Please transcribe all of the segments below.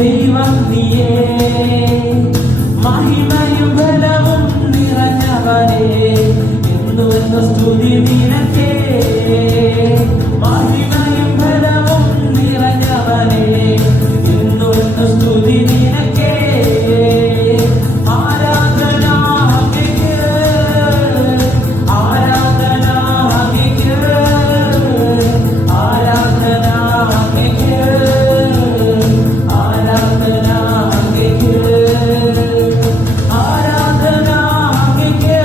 ദൈവം നീയേ, മഹിമയും ബലവും നിറഞ്ഞവനേ, എന്നു സ്തുതി നിനക്കേ. മഹിമയും ബലവും നിറഞ്ഞവനേ, എന്നു സ്തുതി നിനക്കേ. ആരാധന അങ്ങേക്ക്, ആരാധന അങ്ങേക്ക്, ആരാധന അങ്ങേക്ക്, ആരാധന അങ്ങേക്ക്, ആരാധന അങ്ങേക്ക്,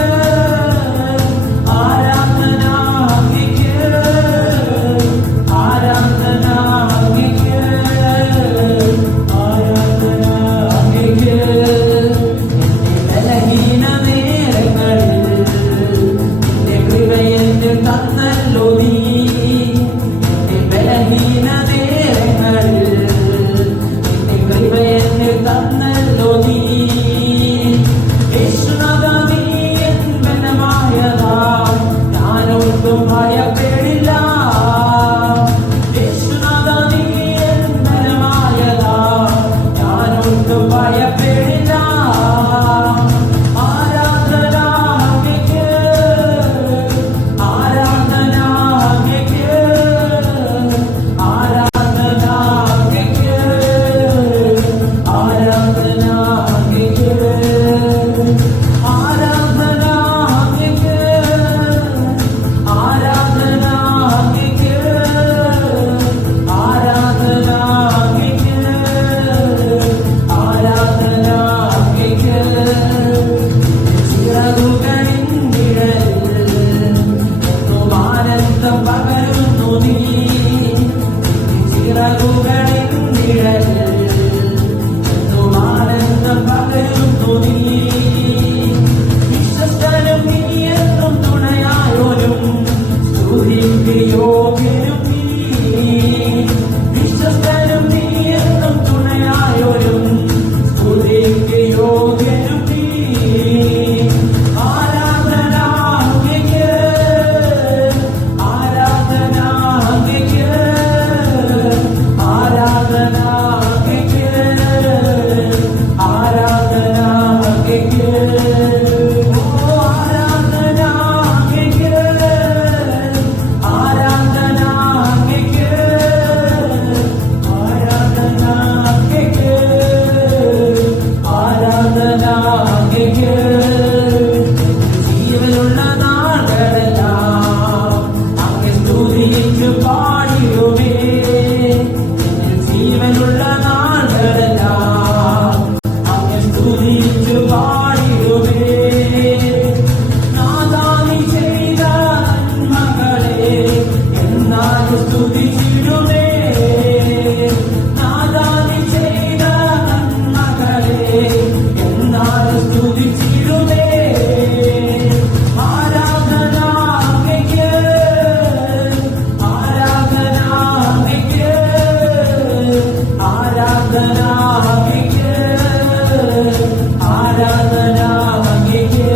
ആരാധന അങ്ങേക്ക്, ആരാധന അങ്ങേക്ക്, ആരാധന അങ്ങേക്ക്. ബലഹീന നേരങ്ങളിൽ നിന്റെ കൃപയെന്ന് തന്നല്ലോ നീ. ബലഹീന നേരങ്ങളിൽ നിന്റെ കൃപയെന്ന് തന്നല്ലോ നീ. യേശുനാഥാ നീ എൻ ബലമായതാ, ഞാനൊട്ടും ഭയപ്പെടില്ല. യേശുനാഥാ നീ എൻ ബലമായതാ, ഞാനൊട്ടും ഭയപ്പെടില്ല. ആരാധന അങ്ങേക്ക്, ആരാധന അങ്ങേക്ക്, ആരാധന അങ്ങേക്ക്, ആരാധന അങ്ങേക്ക്, ആരാധന അങ്ങേക്ക്, ആരാധന അങ്ങേക്ക്, ആരാധന അങ്ങേക്ക്, ആരാധന അങ്ങേക്ക്. ചിറകുകളിൻ നിഴലിൽ എന്നും ആനന്ദം പകരുന്നു നീ. ചിറകുകളിൻ നിഴലിൽ എന്നും ആനന്ദം പകരുന്നു നീ. വിശ്വസ്തനും നീ എന്നും തുണയായോരും, സ്തുതിക്ക് യോഗ്യനും നീ. വിശ്വസ്തനും നീ എന്നും തുണയായോരും, സ്തുതിക്ക് യോഗ്യനും നീ. ആരാധന അങ്ങേക്ക്, ആരാധന അങ്ങേക്ക്, ആരാധന അങ്ങേക്ക്, ആരാധന അങ്ങേക്ക്. ഓ ആരാധന അങ്ങേക്ക്, ആരാധന അങ്ങേക്ക്, ആരാധന അങ്ങേക്ക്, ആരാധന അങ്ങേക്ക്. ജീവനുള്ള നാളുകളെല്ലാം അങ്ങേ സ്തുതിച്ചു പാടിടുമേ. ജീവനുള്ള നാളുകളെല്ലാം അങ്ങേ സ്തുതിച്ചു പാടിടുമേ. നാഥാ നീ ചെയ്ത നന്മകളെ എന്നാലും സ്തുതിച്ചിടുമേ. നാഥാ നീ ചെയ്ത നന്മകളെ എന്നാലും സ്തുതിച്ചിടുമേ. ആരാധന അങ്ങേക്ക്, ആരാധന അങ്ങേക്ക്, ആരാധന അങ്ങേക്ക്, ആരാധന അങ്ങേക്ക്.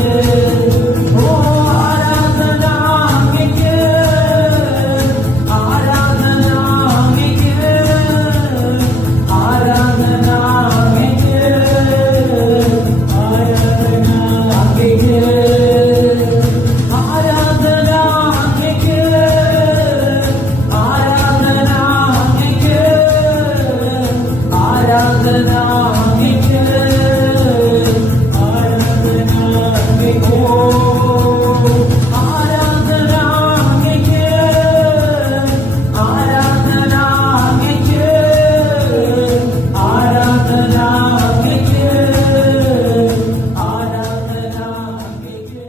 ഓ ആരാധന അങ്ങേക്ക്, ആരാധന അങ്ങേക്ക്, ആരാധന അങ്ങേക്ക്, ആരാധന അങ്ങേക്ക്, ആരാധന അങ്ങേക്ക്, ആരാധന അങ്ങേക്ക്, ആരാധന അങ്ങേക്ക്, ആരാധന അങ്ങേക്ക്. ഓ ആരാധന അങ്ങേക്ക്, ആരാധന അങ്ങേക്ക്, ആരാധന അങ്ങേക്ക്, ആരാധന അങ്ങേക്ക്.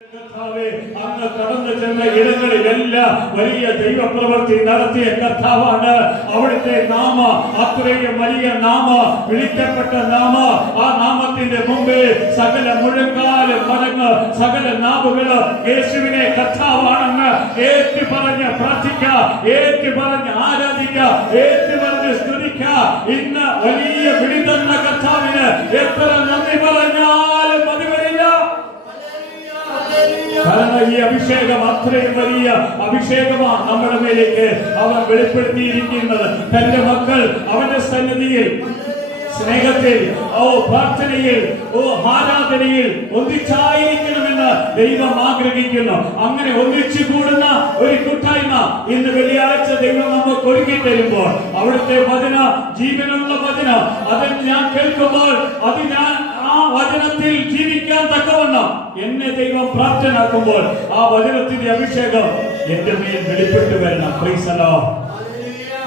കർത്താവേ, അങ്ങ് കടന്നു ചെന്ന ഇടങ്ങളിലെല്ലാം വലിയ ദൈവപ്രവൃത്തി നടത്തിയ കർത്താവാണ്. അവിടുത്തെ നാമ അത്രയും വലിയ നാമ, വിളിക്കപ്പെട്ട നാമ. ആ നാമത്തിന്റെ മുമ്പേ സകല മുഴങ്കാലും മടങ്ങ്, സകല നാവുകള് യേശുവിനെ കർത്താവാണെന്ന് ഏറ്റു പറഞ്ഞ് പ്രാർത്ഥിക്ക, ഏറ്റു പറഞ്ഞ് ആരാധിക്ക, ഏറ്റു പറഞ്ഞ് സ്തുതിക്ക. ഇന്ന് വലിയ വിളി തന്ന കർത്താവിന് എത്ര നന്ദി പറഞ്ഞാലും മതി വരില്ല. കാരണം ഈ അഭിഷേകം അത്രയും വലിയ അഭിഷേകമാണ് നമ്മുടെ മേലേക്ക് അവൻ വെളിപ്പെടുത്തിയിരിക്കുന്നത്. തന്റെ മക്കൾ അവന്റെ സന്നിധിയിൽ സ്നേഹത്തിൽ പ്രാർത്ഥനയിൽ ആരാധനയിൽ ഒന്നിച്ചായിരിക്കണമെന്ന് ദൈവം ആഗ്രഹിക്കുന്നു. അങ്ങനെ ഒന്നിച്ചു കൂടുന്ന ഒരു കൂട്ടായ്മ ഇന്ന് വെള്ളിയാഴ്ച ദൈവം നമുക്ക് ഒരുക്കി തരുമ്പോൾ അവിടുത്തെ വചന, ജീവനുള്ള വചനം, അത് ഞാൻ കേൾക്കുമ്പോൾ അത് ഞാൻ ആ വചനത്തിൽ ജീവിക്കാൻ തക്കവണ്ണം എന്നെ ദൈവം പ്രാപ്തനാക്കുമ്പോൾ ആ വചനത്തിന്റെ അഭിഷേകം എന്റെ മേൽ വെളിപ്പെട്ടു വരണം. Price the Lord.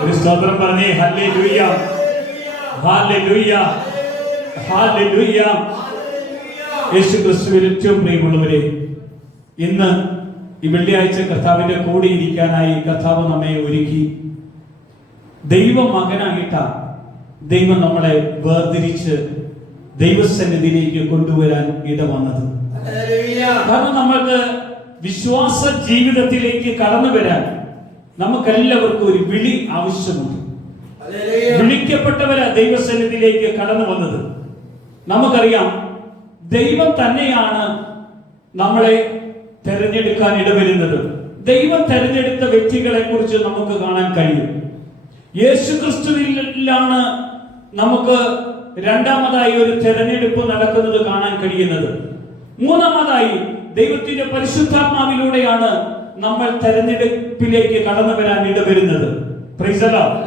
ഒരു സ്തോത്രം പറഞ്ഞേ. ഹല്ലേലൂയ, ഹല്ലേലൂയ, ഹല്ലേലൂയ. യേശുക്രിസ്തുവിൽ ഏറ്റവും പ്രിയമുള്ളവരെ, ഇന്ന് ഈ വെള്ളിയാഴ്ച കർത്താവിന്റെ കൂടെ ഇരിക്കാനായി കർത്താവ് നമ്മെ ഒരുക്കി. ദൈവ മകനായിട്ട ദൈവം നമ്മളെ വേർതിരിച്ച് ദൈവസന്നിധിയിലേക്ക് കൊണ്ടുവരാൻ ഇടവന്നത്. കാരണം നമ്മൾക്ക് വിശ്വാസ ജീവിതത്തിലേക്ക് കടന്നു വരാൻ നമുക്കെല്ലാവർക്കും ഒരു വിളി ആവശ്യമുണ്ട്. വിളിക്കപ്പെട്ടവരാ ദൈവസന്നിധിയിലേക്ക് കടന്നു വന്നത്. നമുക്കറിയാം, ദൈവം തന്നെയാണ് നമ്മളെ തെരഞ്ഞെടുക്കാൻ ഇടവരുന്നത്. ദൈവം തെരഞ്ഞെടുത്ത വ്യക്തികളെ കുറിച്ച് നമുക്ക് കാണാൻ കഴിയും. യേശുക്രിസ്തുവിലാണ് നമുക്ക് രണ്ടാമതായി ഒരു തെരഞ്ഞെടുപ്പ് നടക്കുന്നത് കാണാൻ കഴിയുന്നത്. മൂന്നാമതായി ദൈവത്തിന്റെ പരിശുദ്ധാത്മാവിലൂടെയാണ് നമ്മൾ തെരഞ്ഞെടുപ്പിലേക്ക് കടന്നു വരാൻ ഇടവരുന്നത്. Praise the Lord.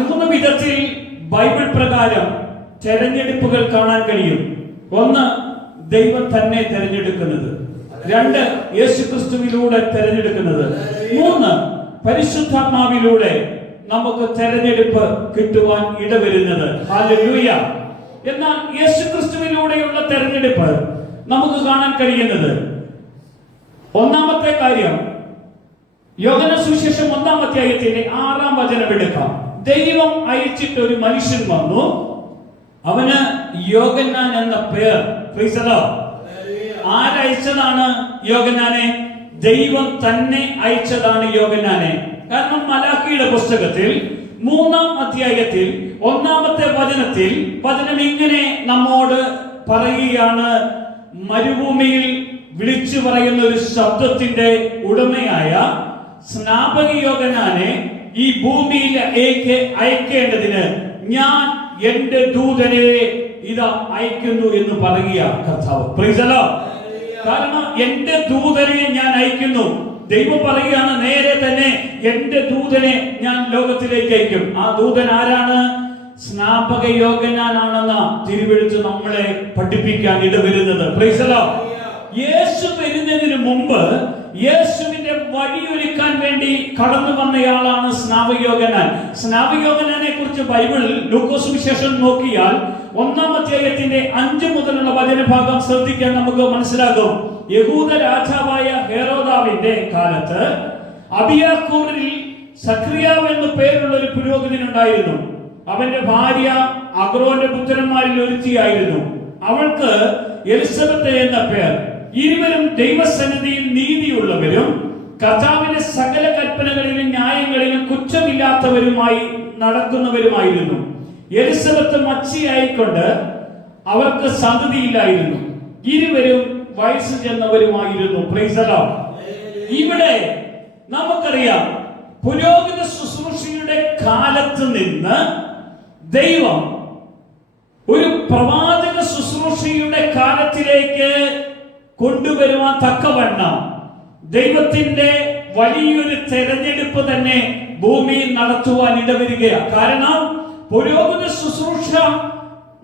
മൂന്ന് വിധത്തിൽ ബൈബിൾ പ്രകാരം തെരഞ്ഞെടുപ്പുകൾ കാണാൻ കഴിയും. ഒന്ന്, ദൈവം തന്നെ തെരഞ്ഞെടുക്കുന്നത്. രണ്ട്, യേശുക്രിസ്തുവിലൂടെ തെരഞ്ഞെടുക്കുന്നത്. മൂന്ന്, പരിശുദ്ധാത്മാവിലൂടെ നമുക്ക് തെരഞ്ഞെടുപ്പ് കിട്ടുവാൻ ഇടവരുന്നത്. ഹല്ലേലൂയ. എന്നാൽ യേശുക്രിസ്തുവിലൂടെയുള്ള തെരഞ്ഞെടുപ്പ് നമുക്ക് കാണാൻ കഴിയുന്നത്, ഒന്നാമത്തെ കാര്യം, യോഹന്നാൻ സുവിശേഷം 1-ാം അധ്യായത്തിന്റെ 6-ാം വചനം എടുക്കാം. ദൈവം അയച്ചിട്ട് ഒരു മനുഷ്യൻ വന്നു, അവന് യോഹന്നാൻ എന്ന പേർ. Price the Lord. ആരയച്ചതാണ് യോഹന്നാനെ? ദൈവം തന്നെ അയച്ചതാണ് യോഹന്നാനെ. കാരണം മലാക്കിയുടെ പുസ്തകത്തിൽ 3-ാം അധ്യായത്തിൽ 1-ാമത്തെ വചനത്തിൽ വചനം ഇങ്ങനെ നമ്മോട് പറയുകയാണ്: മരുഭൂമിയിൽ വിളിച്ചു പറയുന്ന ഒരു ശബ്ദത്തിന്റെ ഉടമയായ സ്നാപക യോഹന്നാനെ ഈ ഭൂമിയിൽ അയക്കേണ്ടതിന് ഞാൻ എന്റെ ദൂതനെ ഇതാ അയക്കുന്നു എന്ന് പറയുക കർത്താവ്. Price the Lord. കാരണം എന്റെ ദൂതനെ ഞാൻ അയക്കുന്നു. ദൈവം പറയുകയാണ്, നേരെ തന്നെ എന്റെ ദൂതനെ ഞാൻ ലോകത്തിലേക്ക് അയക്കും. ആ ദൂതൻ ആരാണ്? സ്നാപക യോഹന്നാനാണെന്ന തിരുവെഴുത്ത് നമ്മളെ പഠിപ്പിക്കാൻ ഇടവരുന്നത്. Praise the Lord. യേശു വരുന്നതിന് മുമ്പ് യേശുവിന്റെ വഴിയൊരുക്കാൻ വേണ്ടി കടന്നു വന്നയാളാണ് സ്നാപക യോഹന്നാൻ. സ്നാപക യോഹന്നാനെ കുറിച്ച് ബൈബിൾ ലൂക്കോസ് സുവിശേഷം നോക്കിയാൽ 1-ാം അധ്യായത്തിന്റെ 5 മുതലുള്ള വചനഭാഗം ശ്രദ്ധിക്കാൻ നമുക്ക് മനസ്സിലാകും. യഹൂദ രാജാവായ ഹെരോദാവിന്റെ കാലത്ത് അബിയാക്കൂറിൽ സക്രിയാവ് എന്ന പേരുള്ള ഒരു പുരോഹിതനുണ്ടായിരുന്നു. അവന്റെ ഭാര്യ അഗ്രോന്റെ പുത്രന്മാരിൽ ഒരുത്തിയായിരുന്നു. അവൾക്ക് എലിസബത്ത് എന്ന പേർ. ഇരുവരും ദൈവസന്നിധിയിൽ നീതിയുള്ളവരും കർത്താവിന്റെ സകല കൽപ്പനകളിലും ന്യായങ്ങളിലും കുറ്റമില്ലാത്തവരുമായി നടക്കുന്നവരുമായിരുന്നു. എലിസബത്ത് മച്ചിയായിക്കൊണ്ട് അവർക്ക് സന്തതിയില്ലായിരുന്നു. ഇരുവരും വയസ്സ് ചെന്നവരുമായിരുന്നു. Price the lord. ഇവിടെ നമുക്കറിയാം, പുരോഹിത ശുശ്രൂഷയുടെ കാലത്ത് നിന്ന് ദൈവം ഒരു പ്രവാചക ശുശ്രൂഷയുടെ കാലത്തിലേക്ക് കൊണ്ടുവരുവാൻ തക്കവണ്ണം ദൈവത്തിന്റെ വലിയൊരു തെരഞ്ഞെടുപ്പ് തന്നെ ഭൂമിയിൽ നടത്തുവാൻ ഇടവരികയാണ്. കാരണം പുരോഹിത ശുശ്രൂഷ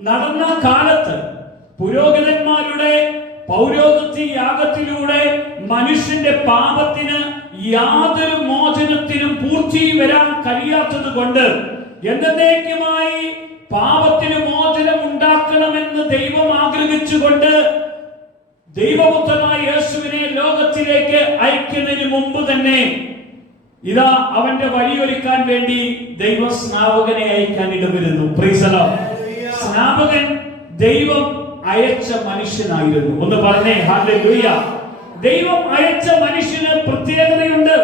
നടന്ന കാലത്ത് പുരോഹിതന്മാരുടെ പൗരോഹിത്യ യാഗത്തിലൂടെ മനുഷ്യന്റെ പാപത്തിന് യാതൊരു മോചനത്തിനും പൂർത്തി വരാൻ കഴിയാത്തത് കൊണ്ട് എന്നേക്കുമായി പാപത്തിന് മോചനം ഉണ്ടാക്കണമെന്ന് ദൈവം ആഗ്രഹിച്ചുകൊണ്ട് ദൈവപുത്രനായ യേശുവിനെ ലോകത്തിലേക്ക് അയക്കുന്നതിന് മുമ്പ് തന്നെ ഇതാ അവന്റെ വഴിയൊരുക്കാൻ വേണ്ടി ദൈവം സ്നാപകനെ അയക്കാൻ ഇടവരുന്നു. Praise the Lord. സ്നാപകൻ ദൈവം അയച്ച മനുഷ്യനായിരുന്നു. ഒന്ന് പറഞ്ഞേ ഹല്ലേലൂയ. ദൈവം അയച്ച മനുഷ്യന് പ്രത്യേകതയുണ്ട്.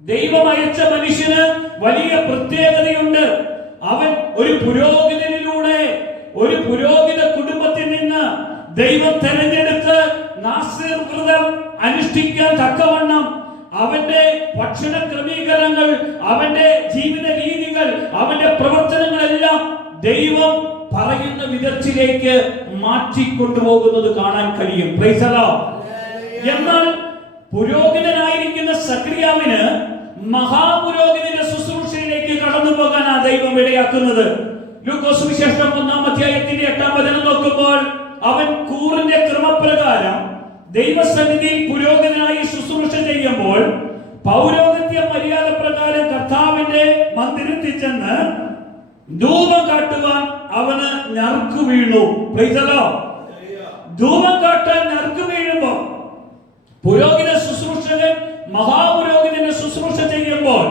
ദൈവം അയച്ച മനുഷ്യന് വലിയ പ്രത്യേകതയുണ്ട്. അവൻ ഒരു പുരോഹിതനിലൂടെ, ഒരു പുരോഹിത കുടുംബത്തിൽ നിന്ന് ദൈവം തെരഞ്ഞെടുത്ത് നാസിർ വ്രതം അനുഷ്ഠിക്കാൻ തക്കവണ്ണം അവന്റെ ഭക്ഷണ ക്രമീകരണങ്ങൾ, അവന്റെ ജീവിത രീതികൾ, അവന്റെ പ്രവർത്തനങ്ങളെല്ലാം ദൈവം പറയുന്ന വിധത്തിലേക്ക് മാറ്റിക്കൊണ്ടുപോകുന്നത് കാണാൻ കഴിയും. Price the Lord. എന്നാൽ പുരോഹിതനായിരിക്കുന്ന സക്രിയാവിന് മഹാപുരോഹിതന്റെ ശുശ്രൂഷയിലേക്ക് കടന്നു പോകാൻ ആ ദൈവം ഇടയാക്കുന്നത്. ലൂക്കോസ് സുവിശേഷം 1-ാം അധ്യായത്തിന്റെ 8-ാം വചനം നോക്കുമ്പോൾ അവൻ കൂറിന്റെ ക്രമപ്രകാരം ദൈവസന്നിധിയിൽ പുരോഹിതനായി ശുശ്രൂഷ ചെയ്യുമ്പോൾ പൗരോഹിത്യ മര്യാദ പ്രകാരം കർത്താവിന്റെ മന്ദിരത്തിൽ ചെന്ന് ധൂപം കാട്ടുവാൻ അവന് ഞറുക്കു വീണു. Price the Lord. ധൂപം കാട്ടാൻ ഞറുക്കു വീഴുമ്പോൾ പുരോഹിത ശുശ്രൂഷകൻ മഹാപുരോഹിതന്റെ ശുശ്രൂഷ ചെയ്യുമ്പോൾ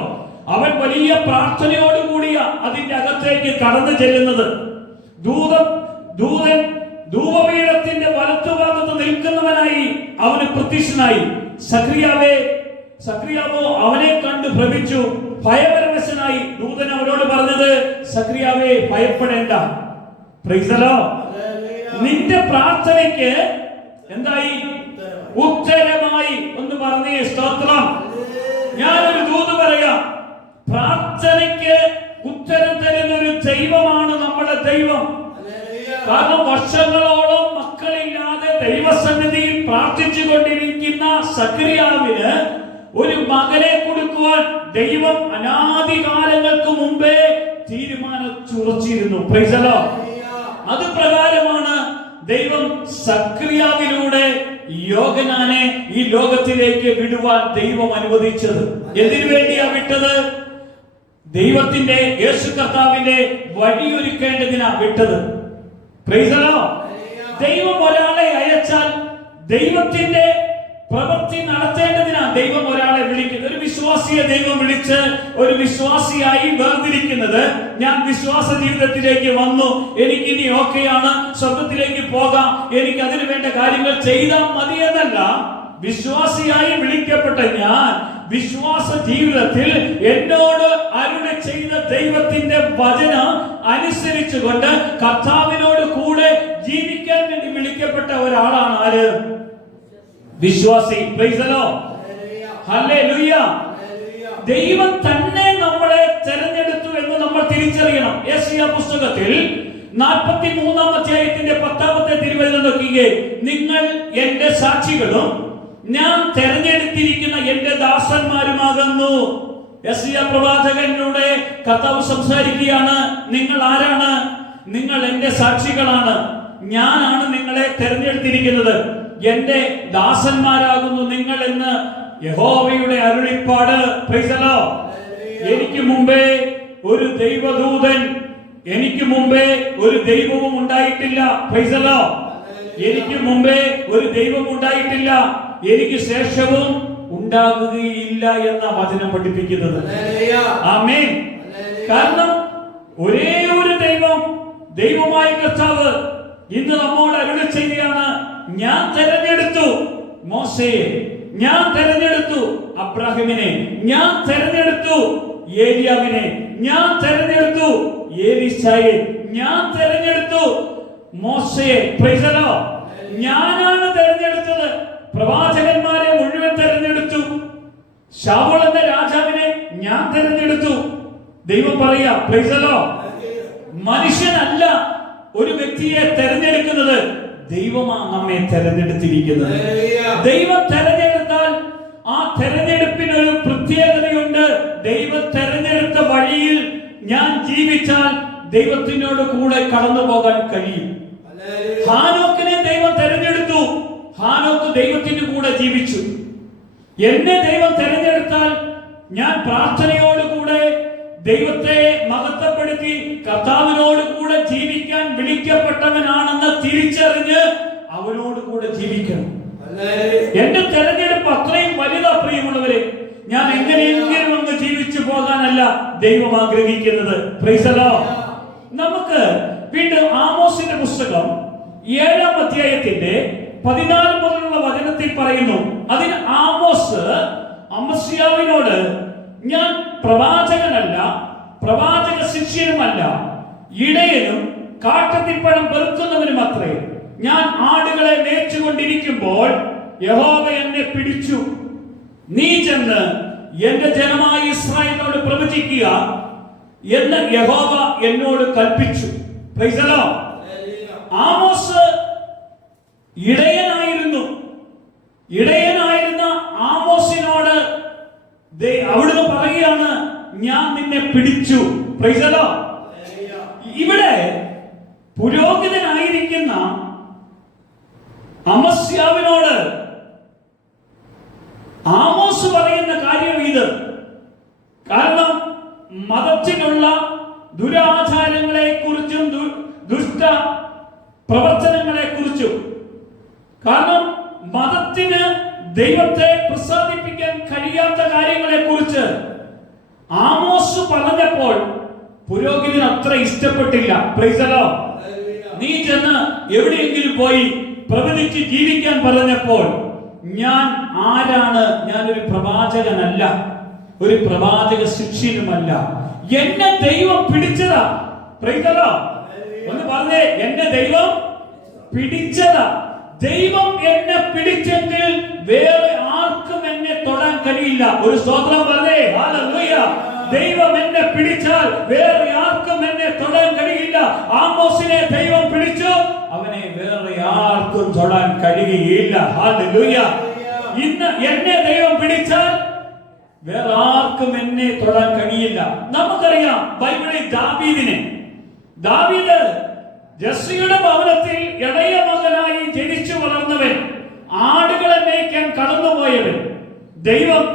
അവൻ വലിയ പ്രാർത്ഥനയോടുകൂടിയ അതിന്റെ അകത്തേക്ക് കടന്നു ചെല്ലുന്നത്. ദൂതൻ ധൂപപീഠത്തിന്റെ വലത്തുഭാഗത്ത് നിൽക്കുന്നവനായി അവന് പ്രത്യക്ഷനായി. സക്രിയാവോ അവനെ കണ്ടു ഭ്രമിച്ചു, ഭയപരവശനായി. ദൂതൻ അവനോട് പറഞ്ഞത്, സക്രിയാവേ ഭയപ്പെടേണ്ട, പ്രൈസ് ദി ലോർഡ്, നിന്റെ പ്രാർത്ഥനയ്ക്ക് എന്തായി? ഉത്തരമായി. ഒന്ന് പറഞ്ഞേ സ്തോത്രം. ഞാനൊരു ദൂത് പറയാം. പ്രാർത്ഥനയ്ക്ക് ഉത്തരം തരുന്ന ഒരു ദൈവമാണ് നമ്മുടെ ദൈവം. കാരണം വർഷങ്ങളോളം മക്കളില്ലാതെ ദൈവസന്നിധിയിൽ പ്രാർത്ഥിച്ചു കൊണ്ടിരിക്കുന്ന സക്രിയാവിന് ഒരു മകനെ കൊടുക്കുവാൻ ദൈവം അനാദികാലങ്ങൾക്ക് മുമ്പേ തീരുമാനിച്ചുറച്ചിരുന്നു. Price the Lord. അത് പ്രകാരമാണ് ദൈവം സക്രിയാവിലൂടെ യോഹന്നാനെ ഈ ലോകത്തിലേക്ക് വിടുവാൻ ദൈവം അനുവദിച്ചത്. എന്തിനു വേണ്ടിയാ വിട്ടത്? ദൈവത്തിന്റെ യേശു കർത്താവിന്റെ വഴിയൊരുക്കേണ്ടതിനാ വിട്ടത്. Price the Lord. ദൈവം ഒരാളെ അയച്ചാൽ ദൈവത്തിന്റെ പ്രവൃത്തി നടത്തേണ്ടതിനാ ദൈവം ഒരാളെ വിളിക്കുന്നത്. ഒരു വിശ്വാസിയെ ദൈവം വിളിച്ച് ഒരു വിശ്വാസിയായി വേർതിരിക്കുന്നത്, ഞാൻ വിശ്വാസ ജീവിതത്തിലേക്ക് വന്നു, എനിക്ക് ഇനി ഓക്കെയാണ്, സ്വർഗത്തിലേക്ക് പോകാം, എനിക്ക് അതിനു വേണ്ട കാര്യങ്ങൾ ചെയ്താൽ മതി എന്നല്ല. വിശ്വാസിയായി വിളിക്കപ്പെട്ട ഞാൻ വിശ്വാസ ജീവിതത്തിൽ എന്നോട് അരുളി ചെയ്ത ദൈവത്തിന്റെ വചനം അനുസരിച്ചുകൊണ്ട് കർത്താവിനോട് കൂടെ ജീവിക്കാൻ വേണ്ടി വിളിക്കപ്പെട്ട ഒരാളാണ് ആര്? വിശ്വാസി. Price the Lord. ഹല്ലേലൂയ. ദൈവം തന്നെ നമ്മളെ തെരഞ്ഞെടുത്തു എന്ന് നമ്മൾ തിരിച്ചറിയണം. യെശയ്യാ പുസ്തകത്തിൽ 43-ാം അധ്യായത്തിന്റെ 10-ാമത്തെ തിരുവചനം നോക്കിയേ. നിങ്ങൾ എന്റെ സാക്ഷികളും ഞാൻ തെരഞ്ഞെടുത്തിരിക്കുന്ന എന്റെ ദാസന്മാരുമാകുന്നു. യെശയ്യാ പ്രവാചകനിലൂടെ കർത്താവ് സംസാരിക്കുകയാണ്. നിങ്ങൾ ആരാണ്? നിങ്ങൾ എന്റെ സാക്ഷികളാണ്. ഞാനാണ് നിങ്ങളെ തെരഞ്ഞെടുത്തിരിക്കുന്നത്. എന്റെ ദാസന്മാരാകുന്നു നിങ്ങൾ എന്ന് യഹോവയുടെ അരുളിപ്പാട്. Price the Lord. എനിക്ക് മുമ്പേ ഒരു ദൈവദൂതൻ, എനിക്ക് മുമ്പേ ഒരു ദൈവവും ഉണ്ടായിട്ടില്ല. Price the Lord. എനിക്ക് മുമ്പേ ഒരു ദൈവം ഉണ്ടായിട്ടില്ല, എനിക്ക് ശേഷവും ഉണ്ടാകുകയില്ല എന്ന വചനം പഠിപ്പിക്കുന്നത്. ആമേൻ. കാരണം ഒരേ ഒരു ദൈവമായ കർത്താവ് ഇന്ന് നമ്മോട് അരുളി ചെയ്യുകയാണ്. ഞാൻ തെരഞ്ഞെടുത്തു മോശയെ, ഞാൻ തെരഞ്ഞെടുത്തു അബ്രാഹിമിനെ, ഞാൻ തെരഞ്ഞെടുത്തു ഏലിയാവിനെ, ഞാൻ തെരഞ്ഞെടുത്തു ഏലീശായെ, ഞാൻ തെരഞ്ഞെടുത്തു മോശയെ. Price the Lord. ഞാനാണ് തെരഞ്ഞെടുത്തത്. പ്രവാചകന്മാരെ മുഴുവൻ തെരഞ്ഞെടുത്തു. ശൗൽ എന്ന രാജാവിനെ ഞാൻ തെരഞ്ഞെടുത്തു. ദൈവം പറയാ. Price the Lord. മനുഷ്യനല്ല ഒരു വ്യക്തിയെ തെരഞ്ഞെടുക്കുന്നത്, ദൈവമാണ് നമ്മെ തെരഞ്ഞെടുത്തിരിക്കുന്നത്. ദൈവം തെരഞ്ഞെടുത്താൽ ആ തെരഞ്ഞെടുപ്പിന് ഒരു പ്രത്യേകതയുണ്ട്. ദൈവം തെരഞ്ഞെടുത്ത വഴിയിൽ ഞാൻ ജീവിച്ചാൽ ദൈവത്തിനോട് കൂടെ കടന്നു പോകാൻ കഴിയും. ഹാനോക്കിനെ ദൈവം തെരഞ്ഞെടുത്തു. ഹാനോക്ക് ദൈവത്തിന്റെ കൂടെ ജീവിച്ചു. എന്നെ ദൈവം തെരഞ്ഞെടുത്താൽ ഞാൻ പ്രാർത്ഥനയോടുകൂടെ ദൈവത്തെ മഹത്വപ്പെടുത്തി കർത്താവിനോട് കൂടെ ജീവിക്കാൻ വിളിക്കപ്പെട്ടവനാണെന്ന് തിരിച്ചറിഞ്ഞ് അവനോട് കൂടെ ജീവിക്കണം. എന്റെ തെരഞ്ഞെടുപ്പ് അത്രയും വലുതാ പ്രിയമുള്ളവരെ. ഞാൻ എങ്ങനെയെങ്കിലും ഒന്ന് ജീവിച്ചു പോകാനല്ല ദൈവം ആഗ്രഹിക്കുന്നത്. Price the Lord. നമുക്ക് വീണ്ടും ആമോസിന്റെ പുസ്തകം 7-ാം അധ്യായത്തിന്റെ 14 മുതലുള്ള വചനത്തിൽ പറയുന്നു. അതിന് ആമോസ് അമസ്യാവിനോട്, ഞാൻ പ്രവാചകനല്ല, പ്രവാചക ശിഷ്യനുമല്ല, ഇടയനും കാട്ടത്തിപ്പഴം പെറുക്കുന്നവനും അത്രേ. ഞാൻ ആടുകളെ മേച്ചുകൊണ്ടിരിക്കുമ്പോൾ യഹോവ എന്നെ പിടിച്ചു. നീ ചെന്ന് എന്റെ ജനമായ ഇസ്രായേലിനോട് പ്രവചിക്കുക എന്ന് യഹോവ എന്നോട് കൽപ്പിച്ചു. Price the Lord. ആമോസ് ഇടയനായിരുന്നു. ഇടയനായിരുന്ന ആമോസിനോട് അവിടുന്ന് പറയുകയാണ്, ഞാൻ നിന്നെ പിടിച്ചു. Price the lord. ഇവിടെ പുരോഹിതനായിരിക്കുന്ന അമസ്യാവിനോട് ആമോസ് പറയുന്ന കാര്യം ഇത്. കാരണം മതത്തിലുള്ള ദുരാചാരങ്ങളെ കുറിച്ചും ദുഷ്ട പ്രവർത്തനങ്ങളെ കുറിച്ചും, കാരണം മതത്തിന് ദൈവത്തെ പ്രസാദിപ്പിക്കാൻ കഴിയാത്ത കാര്യങ്ങളെ കുറിച്ച് ആമോസ് പറഞ്ഞപ്പോൾ പുരോഹിതൻ അത്ര ഇഷ്ടപ്പെട്ടില്ല. Price the Lord. നീ ചെന്ന് എവിടെയെങ്കിലും പോയി പ്രവചിച്ച് ജീവിക്കാൻ പറഞ്ഞപ്പോൾ, ഞാൻ ആരാണ്? ഞാൻ ഒരു പ്രവാചകനല്ല, ഒരു പ്രവാചക ശിഷ്യനുമല്ല. എന്നെ ദൈവം പിടിച്ചതാ. Price the Lord. ഒന്ന് പറഞ്ഞേ, എന്നെ ദൈവം പിടിച്ചതാ. ദൈവം എന്നെ പിടിച്ചെങ്കിൽ വേറെ ആർക്കും എന്നെ തൊടാൻ കഴിയില്ല. ഒരു സ്തോത്രം പറഞ്ഞേ. ഹല്ലേലൂയ. ദൈവം എന്നെ പിടിച്ചാൽ വേറെ ആർക്കും എന്നെ തൊടാൻ കഴിയില്ല. ആമോസിനെ ദൈവം പിടിച്ചു, അവനെ വേറെ ആർക്കും തൊടാൻ കഴിയുകയില്ല. ഹല്ലേലൂയ. ഇന്ന് എന്നെ ദൈവം പിടിച്ചാൽ വേറെ ആർക്കും എന്നെ തൊടാൻ കഴിയില്ല. നമുക്കറിയാം ബൈബിളിൽ ദാവീദ് ജെസ്സിയുടെ ഭവനത്തിൽ ഇളയ മകനായി ജനിച്ചു വളർന്നവൻ, ആടുകളെ മേയ്ക്കാൻ കടന്നുപോയവൻ. ദൈവം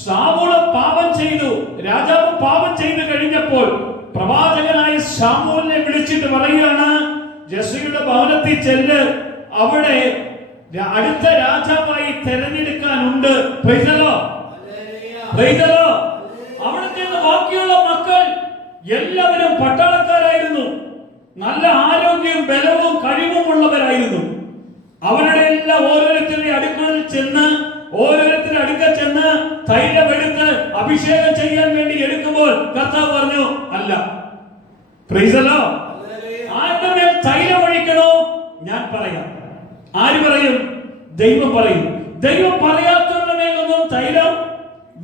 ശമൂവേൽ പാപം ചെയ്തു, രാജാവ് പാപം ചെയ്തു കഴിഞ്ഞപ്പോൾ പ്രവാചകനായ ശമൂവേലിനെ വിളിച്ചിട്ട് പറയുകയാണ്, ജെസ്സിയുടെ ഭവനത്തിൽ ചെല്ല്, അവിടെ അടുത്ത രാജാവായി തെരഞ്ഞെടുക്കാനുണ്ട്. Praise the Lord. Praise the Lord. അവിടുത്തെ ബാക്കിയുള്ള മക്കൾ എല്ലാവരും പട്ടാളക്കാരായിരുന്നു, നല്ല ആരോഗ്യവും ബലവും കഴിവും ഉള്ളവരായിരുന്നു. അവരുടെ എല്ലാം ഓരോരുത്തരുടെ അടുക്കളയിൽ ചെന്ന്, ഓരോരുത്തരുടെ അടുക്കൽ ചെന്ന് തൈലമെടുത്ത് അഭിഷേകം ചെയ്യാൻ വേണ്ടി എടുക്കുമ്പോൾ കർത്താവ് പറഞ്ഞു, അല്ല. Price the Lord. ആരുടെ മേൽ തൈലം ഒഴിക്കണോ? ഞാൻ പറയാം. ആര് പറയും? ദൈവം പറയും. ദൈവം പറയാത്തവരുടെ മേലൊന്നും തൈലം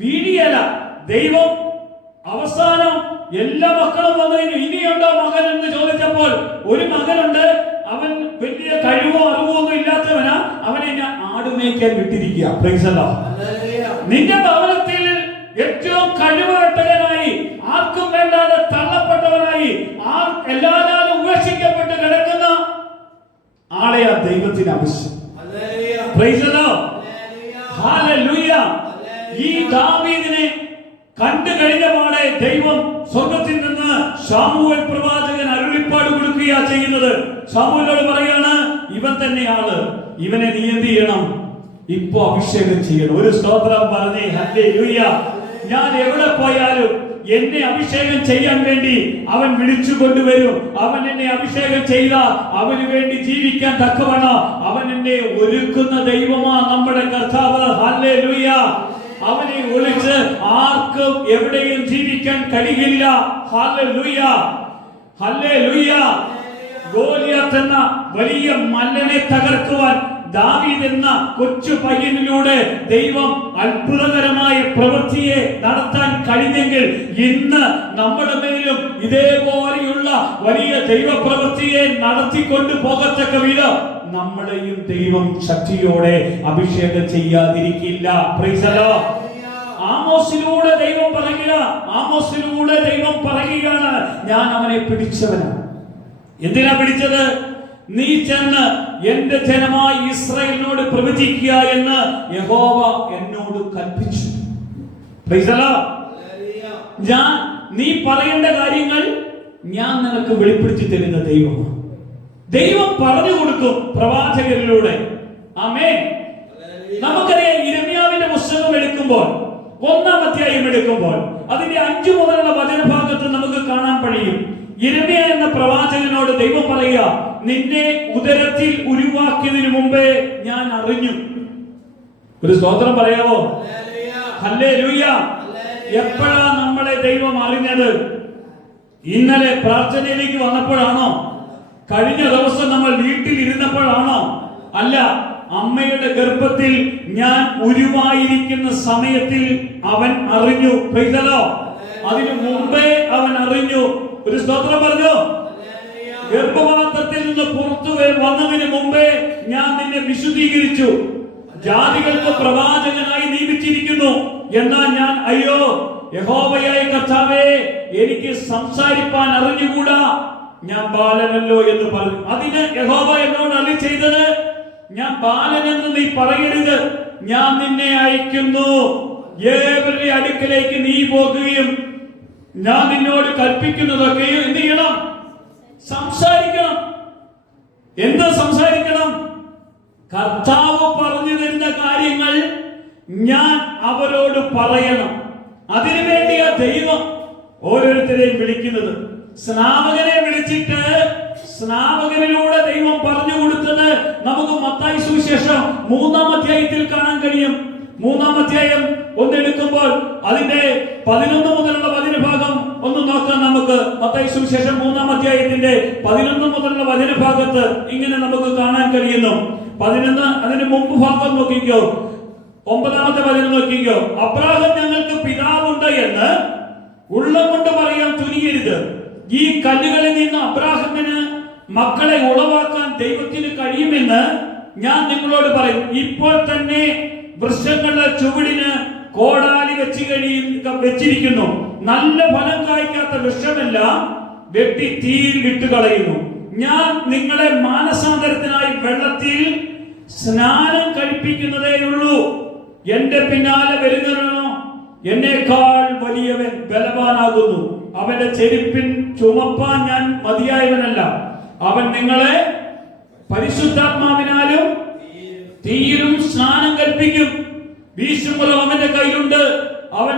വീഴിയല്ല. ദൈവം അവസാനം എല്ലാ മക്കളും വന്നതിന് ഇനിയുണ്ടോ മകൻ എന്ന് ചോദിച്ചപ്പോൾ, ഒരു മകനുണ്ട്, അവൻ വലിയ കഴിവോ അറിവോ ഒന്നും ഇല്ലാത്തവനാ, അവനെ ഞാൻ ആടുമേയ്ക്കാൻ വിട്ടിരിക്കുക. Praise the Lord. നിന്റെ ഭവനത്തിൽ ഏറ്റവും കഴിവുകെട്ടവനായി, ആർക്കും വേണ്ടാതെ തള്ളപ്പെട്ടവനായി, എല്ലാവരും ഉപേക്ഷിക്കപ്പെട്ട് കിടക്കുന്ന ആളെയാ ദൈവത്തിന് ആവശ്യം. Price the Lord. ഹല്ലേലൂയ. ഈ ദാവീദിനെ കണ്ടു കഴിഞ്ഞ പാടെ ദൈവം സ്വർഗത്തിൽ നിന്ന് ശമൂവേൽ പ്രവാചകൻ അരുളിപ്പാട് കൊടുക്കുകയാ ചെയ്യുന്നത്. ശമൂവേലിനോട് പറയാണ്, ഇവൻ തന്നെയാണ്, ഇവനെ നീ എന്ത് ചെയ്യണം? ഇപ്പോ അഭിഷേകം ചെയ്യണം. ഒരു സ്തോത്രം പറഞ്ഞേ. ഹല്ലേലൂയ. ഞാൻ എവിടെ പോയാലും എന്നെ അഭിഷേകം ചെയ്യാൻ വേണ്ടി അവൻ വിളിച്ചു കൊണ്ടുവരും. അവൻ എന്നെ അഭിഷേകം ചെയ്ത അവന് വേണ്ടി ജീവിക്കാൻ തക്കവണ്ണം അവൻ എന്നെ ഒരുക്കുന്ന ദൈവമാ നമ്മുടെ കർത്താവ്. ഹല്ലേലൂയ. അവനെ ഒളിച്ച് ആർക്കും എവിടെയും ജീവിക്കാൻ കഴിയില്ല. ഹല്ലേലൂയ. ഹല്ലേലൂയ. ഗോലിയാത്ത് എന്ന വലിയ മല്ലനെ തകർക്കുവാൻ ദാവീദ് എന്ന കൊച്ചു പയ്യനിലൂടെ ദൈവം അത്ഭുതകരമായ പ്രവൃത്തിയെ നടത്താൻ കഴിഞ്ഞെങ്കിൽ ഇന്ന് നമ്മുടെ മേലും ഇതേപോലെയുള്ള വലിയ ദൈവപ്രവൃത്തിയെ നടത്തിക്കൊണ്ട് പോകത്തക്ക വിധം നമ്മളെയും ദൈവം ശക്തിയോടെ അഭിഷേകം ചെയ്യാതിരിക്കില്ല. Praise the Lord. ആമോസിലൂടെ ദൈവം പറയുകയാണ്, ഞാൻ അവനെ പിടിച്ചവനാണ്. എന്തിനാ പിടിച്ചത്? നീ ചെന്ന് എന്റെ ജനമായ ഇസ്രായേലിനോട് പ്രവചിക്കുക എന്ന് യഹോവ എന്നോട് കൽപ്പിച്ചു. Price the Lord. നീ പറയേണ്ട കാര്യങ്ങൾ ഞാൻ നിനക്ക് വെളിപ്പെടുത്തി തരുന്ന ദൈവമാണ്. ദൈവം പറഞ്ഞു കൊടുക്കും പ്രവാചകരിലൂടെ. ആമേൻ. നമുക്കറിയാം, യിരെമ്യാവിന്റെ പുസ്തകം എടുക്കുമ്പോൾ, 1-ാം അധ്യായം എടുക്കുമ്പോൾ അതിന്റെ 5 മുതലുള്ള വചനഭാഗത്ത് നമുക്ക് കാണാൻ കഴിയും. യിരെമ്യാ എന്ന പ്രവാചകനോട് ദൈവം പറയുക, നിന്നെ ഉദരത്തിൽ ഉരുവാക്കിയതിനു മുമ്പേ ഞാൻ അറിഞ്ഞു. ഒരു സ്തോത്രം പറയാവോ? ഹല്ലേലൂയ. എപ്പോഴാ നമ്മളെ ദൈവം അറിഞ്ഞത്? ഇന്നലെ പ്രാർത്ഥനയിലേക്ക് വന്നപ്പോഴാണോ? കഴിഞ്ഞ ദിവസം നമ്മൾ വീട്ടിൽ ഇരുന്നപ്പോഴാണോ? അല്ല, അമ്മയുടെ ഗർഭത്തിൽ ഞാൻ ഉരുവായിരിക്കുന്ന സമയത്തിൽ അവൻ അറിഞ്ഞു. അതിനു മുമ്പേ അവൻ അറിഞ്ഞു. ഒരു സ്തോത്രം പറഞ്ഞു. ഗർഭപാത്രത്തിൽ നിന്ന് പുറത്തു വന്നതിന് മുമ്പേ ഞാൻ നിന്നെ വിശുദ്ധീകരിച്ചു, ജാതികൾക്ക് പ്രവാചകനായി നിയമിച്ചിരിക്കുന്നു. എന്നാൽ ഞാൻ അയ്യോ യഹോവയായ കർത്താവേ, എനിക്ക് സംസാരിപ്പാൻ അറിഞ്ഞുകൂടാ, ഞാൻ ബാലനല്ലോ എന്ന് പറഞ്ഞു. അതിന് യഹോവ എന്നോട് അരുളി ചെയ്തത്, ഞാൻ ബാലനെന്ന് നീ പറയരുത്, ഞാൻ നിന്നെ അയക്കുന്നു. ഏവരുടെ അടുക്കലേക്ക് നീ പോകുകയും ഞാൻ നിന്നോട് കൽപ്പിക്കുന്നതൊക്കെയും എന്ത് ചെയ്യണം? സംസാരിക്കണം. എന്ത് സംസാരിക്കണം? കർത്താവ് പറഞ്ഞു തരുന്ന കാര്യങ്ങൾ ഞാൻ അവരോട് പറയണം. അതിനുവേണ്ടിയാ ദൈവം ഓരോരുത്തരെയും വിളിക്കുന്നത്. സ്നാപകനെ വിളിച്ചിട്ട് സ്നാപകനിലൂടെ ദൈവം പറഞ്ഞു കൊടുത്തത് നമുക്ക് മത്തായി സുവിശേഷം 3-ാം അധ്യായത്തിൽ കാണാൻ കഴിയും. 3-ാം അധ്യായം ഒന്നെടുക്കുമ്പോൾ അതിന്റെ 11 മുതലുള്ള വചനഭാഗം ഒന്ന് നോക്കാം നമുക്ക്. മത്തായി സുവിശേഷം 3-ാം അധ്യായത്തിന്റെ 11 മുതലുള്ള വചനഭാഗത്ത് ഇങ്ങനെ നമുക്ക് കാണാൻ കഴിയുന്നു. 11 അതിന് മുമ്പ് ഭാഗം നോക്കിക്കോ, 9-ാമത്തെ വചനം നോക്കിക്കോ. അബ്രാഹാം ഞങ്ങൾക്ക് പിതാവുണ്ട് എന്ന് ഉള്ളം കൊണ്ട് പറയാൻ തുനിയരുത്. ഈ കല്ലുകളിൽ നിന്ന് അബ്രാഹാമിന് മക്കളെ ഉളവാക്കാൻ ദൈവത്തിന് കഴിയുമെന്ന് ഞാൻ നിങ്ങളോട് പറയും. ഇപ്പോൾ തന്നെ വൃക്ഷങ്ങളുടെ ചുവടിന് കോടാലി വെച്ചിരിക്കുന്നു. നല്ല ഫലം കായ്ക്കാത്ത വൃക്ഷമെല്ലാം വെട്ടി തീയിൽ വിട്ടുകളയുന്നു. ഞാൻ നിങ്ങളെ മാനസാന്തരത്തിനായി വെള്ളത്തിൽ സ്നാനം കഴിപ്പിക്കുന്നതേയുള്ളൂ. എന്റെ പിന്നാലെ വരുന്നവനോ എന്നേക്കാൾ വലിയവൻ ബലവാനാകുന്നു. അവന്റെ ചെരുപ്പിൻ ചുമപ്പാൻ ഞാൻ മതിയായവനല്ല. അവൻ നിങ്ങളെ പരിശുദ്ധാത്മാവിനാലും തീയിലും സ്നാനം കൽപ്പിക്കും. വീശുമ്പലം അവന്റെ കയ്യിലുണ്ട്. അവൻ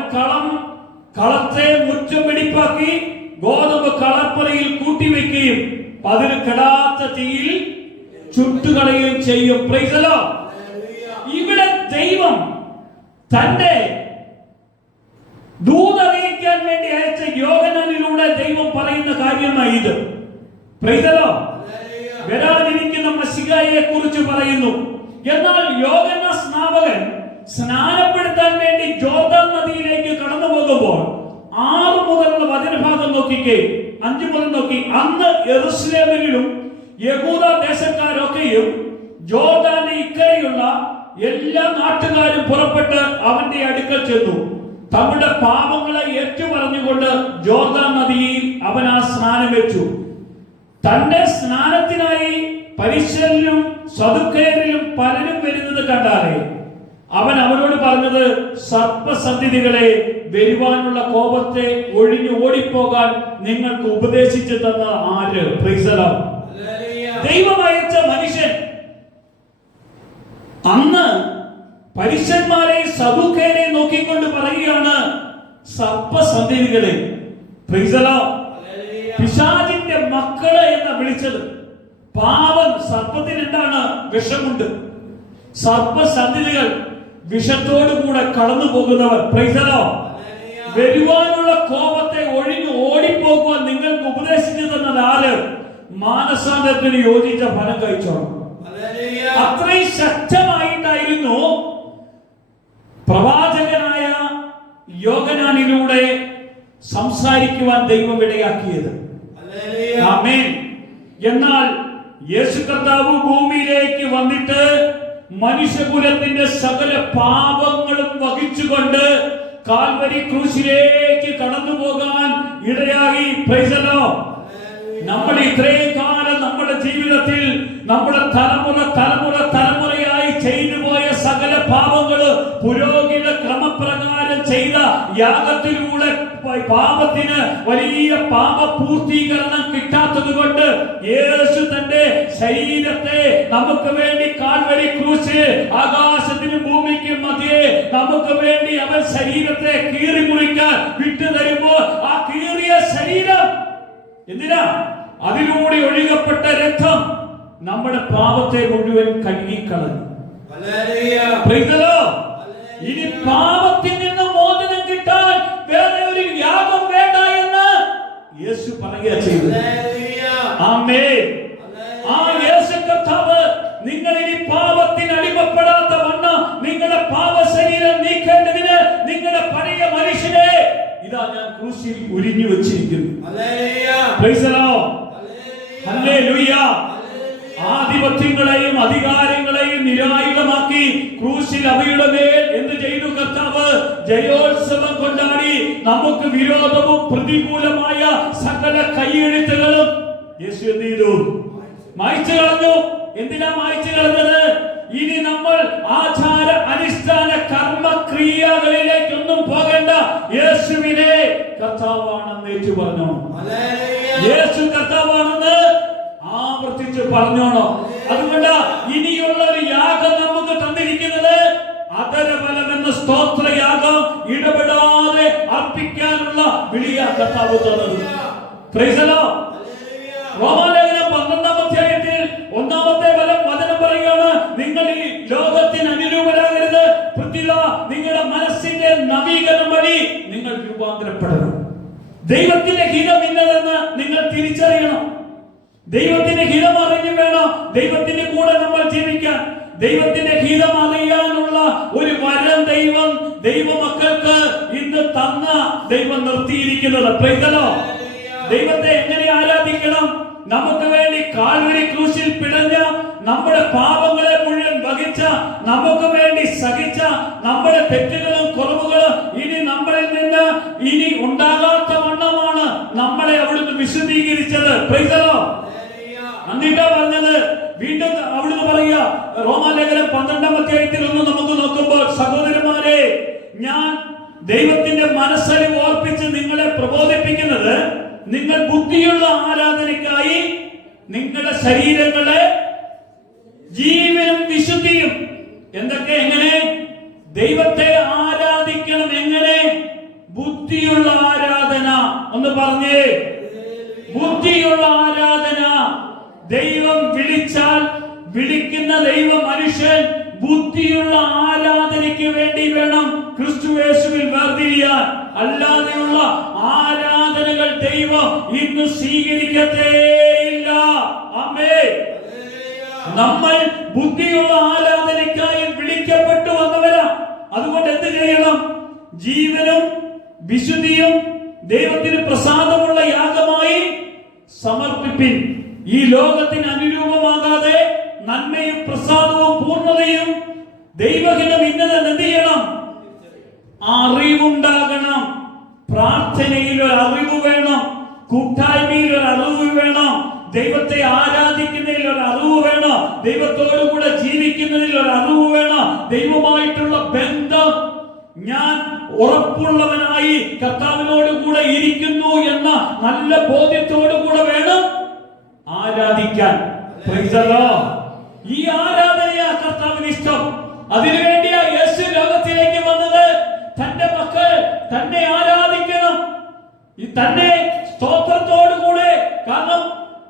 കളത്തെ മുറ്റം വെടിപ്പാക്കി ഗോതമ്പ് കളപ്പുറയിൽ കൂട്ടിവെക്കുകയും അതിന് കെടാത്ത തീയിൽ ചുട്ടുകളയുകയും ചെയ്യും. Price the lord. ഇവിടെ ദൈവം തന്റെ ദൂതറിയിക്കാൻ വേണ്ടി അയച്ച യോഹന്നാനിലൂടെ ദൈവം പറയുന്ന കാര്യമായി ഇത്. Price the Lord. വരാനിരിക്കുന്ന മശിഹായെ കുറിച്ച് പറയുന്നു. എന്നാൽ യോഹന്നാൻ സ്നാപകൻ സ്നാനപ്പെടുത്താൻ വേണ്ടി ജോർദാൻ നദിയിലേക്ക് കടന്നു പോകുമ്പോൾ 6 മുതലുള്ള വചനഭാഗം നോക്കിക്കേ, 5 മുതൽ നോക്കി. അന്ന് യെരൂശലേമിലും യഹൂദ ദേശക്കാരൊക്കെയും ജോർദാന്റെ ഇക്കരെയുള്ള എല്ലാ നാട്ടുകാരും പുറപ്പെട്ട് അവന്റെ അടുക്കൽ ചെന്നു. തങ്ങളുടെ പാപങ്ങളെ ഏറ്റുപറഞ്ഞുകൊണ്ട് ജോർദാൻ നദിയിൽ അവൻ ആ സ്നാനം വെച്ചു. തന്റെ സ്നാനത്തിനായി പരീശരിലും സദുക്കയരിലും പലരും വരുന്നത് കണ്ടാലേ അവൻ അവരോട് പറഞ്ഞത്, സർപ്പസന്ധികളെ, വരുവാനുള്ള കോപത്തെ ഒഴിഞ്ഞു ഓടിപ്പോകാൻ നിങ്ങൾക്ക് ഉപദേശിച്ചു തന്ന ആര്? Price the Lord. ദൈവം അയച്ച മനുഷ്യൻ അന്ന് പരീശന്മാരെ സദുക്കയരെ നോക്കിക്കൊണ്ട് പറയുകയാണ്, സർപ്പസന്ധികളെ. Price the Lord. പിശാചിന്റെ മക്കള് എന്ന് വിളിച്ചത്. പാപം, സർപ്പത്തിന് എന്താണ്? വിഷമുണ്ട്. സർപ്പസന്ധികൾ വിഷത്തോടു കൂടെ കടന്നു പോകുന്നവർ. Price the Lord. വരുവാനുള്ള കോപത്തെ ഒഴിഞ്ഞു ഓടിപ്പോകുവാൻ നിങ്ങൾക്ക് ഉപദേശിച്ചു തന്നത് ആര്? മാനസാന്തരത്തിന് യോജിച്ച ഫലം കഴിച്ചോണം. അത്രയും ശക്തമായിട്ടായിരുന്നു പ്രവാചകനായ യോഹന്നാനിലൂടെ സംസാരിക്കുവാൻ ദൈവം ഇടയാക്കിയത്. ആമേൻ. എന്നാൽ യേശു കർത്താവ് ഭൂമിയിലേക്ക് വന്നിട്ട് മനുഷ്യകുലത്തിന്റെ സകല പാപങ്ങളും വഹിച്ചുകൊണ്ട് കാൽവരി ക്രൂശിലേക്ക് കടന്നു പോകാൻ ഇടയായി. Price the Lord. നമ്മൾ ഇത്രയും കാലം നമ്മുടെ ജീവിതത്തിൽ നമ്മുടെ തലമുറയായി ചെയ്തു പോയ സകല പാപങ്ങള് പുരോഹിത ക്രമപ്രകാരം ചെയ്ത യാഗത്തിലൂടെ പാപത്തിന് വലിയ പാപപൂർത്തീകരണം കിട്ടാത്തത് കൊണ്ട് യേശു തന്റെ ശരീരത്തെ നമുക്ക് വേണ്ടി കാൽവരി ക്രൂശ്, ആകാശത്തിനും ഭൂമിക്കും മധ്യേ നമുക്ക് വേണ്ടി അവൻ ശരീരത്തെ കീറി മുറിക്കാൻ വിട്ടുതരുമ്പോൾ ആ കീറിയ ശരീരം എന്തിനാ? അതിലൂടെ ഒഴുകപ്പെട്ട രക്തം നമ്മുടെ പാപത്തെ മുഴുവൻ കഴുകിക്കളഞ്ഞു. ഇനി പാപത്തിൽ നിന്ന് മോചനം കിട്ടാൻ വേറെ ഒരു യാഗം വേണ്ട എന്ന് യേശു പറയുക ചെയ്തു. ആമേൻ. ഇതാ ഞാൻ ക്രൂശിൽ ഉരിഞ്ഞു വെച്ചിരിക്കുന്നു. Hallelujah. Praise the Lord. Hallelujah. Hallelujah. Hallelujah. ആധിപത്യങ്ങളെയും അധികാരങ്ങളെയും നിരായുധമാക്കി ക്രൂശിൽ അവയുടെ മേൽ എന്ത് ചെയ്തു കർത്താവ്? ജയോത്സവം കൊണ്ടാടി. നമുക്ക് വിരോധവും പ്രതികൂലമായ സകല കൈയെഴുത്തുകളും യേശു എന്ത് ചെയ്തു? മായ്ച്ചു കളഞ്ഞു. എന്തിനാ മായ്ച്ചു കളഞ്ഞത്? ഇനി നമ്മൾ ആചാര അനുഷ്ഠാന കർമ്മക്രിയകളിലേക്കൊന്നും പോകേണ്ട. യേശുവിനെ കർത്താവാണെന്ന് ഏറ്റു പറഞ്ഞു. Hallelujah. യേശു കർത്താവാണെന്ന് ആവർത്തിച്ച് പറഞ്ഞോണോ. അതുകൊണ്ട് ഇനിയുള്ള ഒരു യാഗം നമുക്ക് തന്നിരിക്കുന്നത് അധരഫലം എന്ന സ്തോത്രയാഗം ഇടപെടാതെ അർപ്പിക്കാനുള്ള വിളിയാ കർത്താവ് തന്നത്. Price the Lord. റോമാലേഖനം 12-ാം അധ്യായത്തിൽ 1-ാമത്തെ വചനം പറയുകയാണ്, നിങ്ങൾ ഈ ലോകത്തിന് അനുരൂപരാകരുത്, പ്രത്യുത നിങ്ങളുടെ മനസ്സിന്റെ നവീകരണം വഴി നിങ്ങൾ രൂപാന്തരപ്പെടണം. ദൈവത്തിന്റെ ഹിതം ഇന്നതെന്ന് നിങ്ങൾ തിരിച്ചറിയണം. ദൈവത്തിന്റെ ഹിതം അറിഞ്ഞു വേണം ദൈവത്തിന്റെ കൂടെ നമ്മൾ ജീവിക്കാൻ. ദൈവത്തിന്റെ ഹിതം അറിയാനുള്ള ഒരു വരം ദൈവമക്കൾക്ക് ഇന്ന് തന്ന ദൈവം നിർത്തിയിരിക്കുന്നത്. Praise the Lord. ദൈവത്തെ എങ്ങനെ ആരാധിക്കണം? നമുക്ക് വേണ്ടി കാൽവരി ക്രൂശിൽ പിടഞ്ഞ, നമ്മുടെ പാപങ്ങളെ മുഴുവൻ വഹിച്ച, നമുക്ക് വേണ്ടി സഹിച്ച, നമ്മുടെ തെറ്റുകളും കുറവുകളും ഇനി നമ്മളിൽ നിന്ന് ഇനി ഉണ്ടാകാത്ത വണ്ണമാണ് നമ്മളെ അവിടുന്ന് വിശുദ്ധീകരിച്ചത്. Price the Lord. എന്നിട്ടാ പറഞ്ഞത്, വീണ്ടും അവിടുന്ന് പറയുക, റോമാലേഖനം 12-ാം അധ്യായത്തിൽ ഒന്ന് നമുക്ക് നോക്കുമ്പോൾ, സഹോദരന്മാരെ, ഞാൻ ദൈവത്തിന്റെ മനസ്സലിവ് ഓർപ്പിച്ച് നിങ്ങളെ പ്രബോധിപ്പിക്കുന്നത്, നിങ്ങൾ ബുദ്ധിയുള്ള ആരാധനയ്ക്കായി നിങ്ങളുടെ ശരീരങ്ങളെ ജീവനും വിശുദ്ധിയും എന്തൊക്കെ എങ്ങനെ ദൈവത്തെ ആരാധിക്കണം. എങ്ങനെ? ബുദ്ധിയുള്ള ആരാധന. ഒന്ന് പറഞ്ഞേ, ബുദ്ധിയുള്ള ആരാധന. ദൈവം വിളിച്ചാൽ വിളിക്കുന്ന ദൈവ മനുഷ്യൻ ബുദ്ധിയുള്ള ആരാധനയ്ക്ക് വേണ്ടി വേണം ക്രിസ്തുയേശുവിൽ വേർതിരിയാൻ. അല്ലാതെയുള്ള ആരാധനകൾ ദൈവം ഇന്ന് സ്വീകരിക്കത്തേയില്ല. ആമേൻ. നമ്മൾ ബുദ്ധിയുള്ള ആരാധനയ്ക്കായി വിളിക്കപ്പെട്ടു വന്നവരാ. അതുകൊണ്ട് എന്ത് ചെയ്യണം? ജീവനും വിശുദ്ധിയും ദൈവത്തിന് പ്രസാദമുള്ള യാഗമായി സമർപ്പിപ്പിൻ. ഈ ലോകത്തിന് അനുരൂപമാകാതെ നന്മയും പ്രസാദവും പൂർണ്ണതയും ദൈവഹിതം ഇന്നതെന്ന് എന്ത് ചെയ്യണം? അറിവുണ്ടാകണം. പ്രാർത്ഥനയിൽ ഒരു അറിവ് വേണം, കൂട്ടായ്മയിൽ ഒരു അറിവ് വേണം, ദൈവത്തെ ആരാധിക്കുന്നതിൽ ഒരു അറിവ് വേണം, ദൈവത്തോടു കൂടെ ജീവിക്കുന്നതിൽ ഒരു അറിവ് വേണം, ദൈവമായിട്ടുള്ള ബന്ധം ഞാൻ ഉറപ്പുള്ളവനായി കർത്താവിനോട് കൂടെ ഇരിക്കുന്നു എന്ന നല്ല ബോധ്യത്തോടു കൂടെ വേണം ആരാധിക്കാൻ. Price the Lord. ഈ ആരാധനയാ കർത്താവിന് ഇഷ്ടം. അതിനുവേണ്ടിയാ യേശു ലോകത്തിലേക്ക് വന്നത്. തന്റെ മക്കൾ തന്നെ ആരാധിക്കണം, തന്നെ സ്തോത്രത്തോടു കൂടെ. കാരണം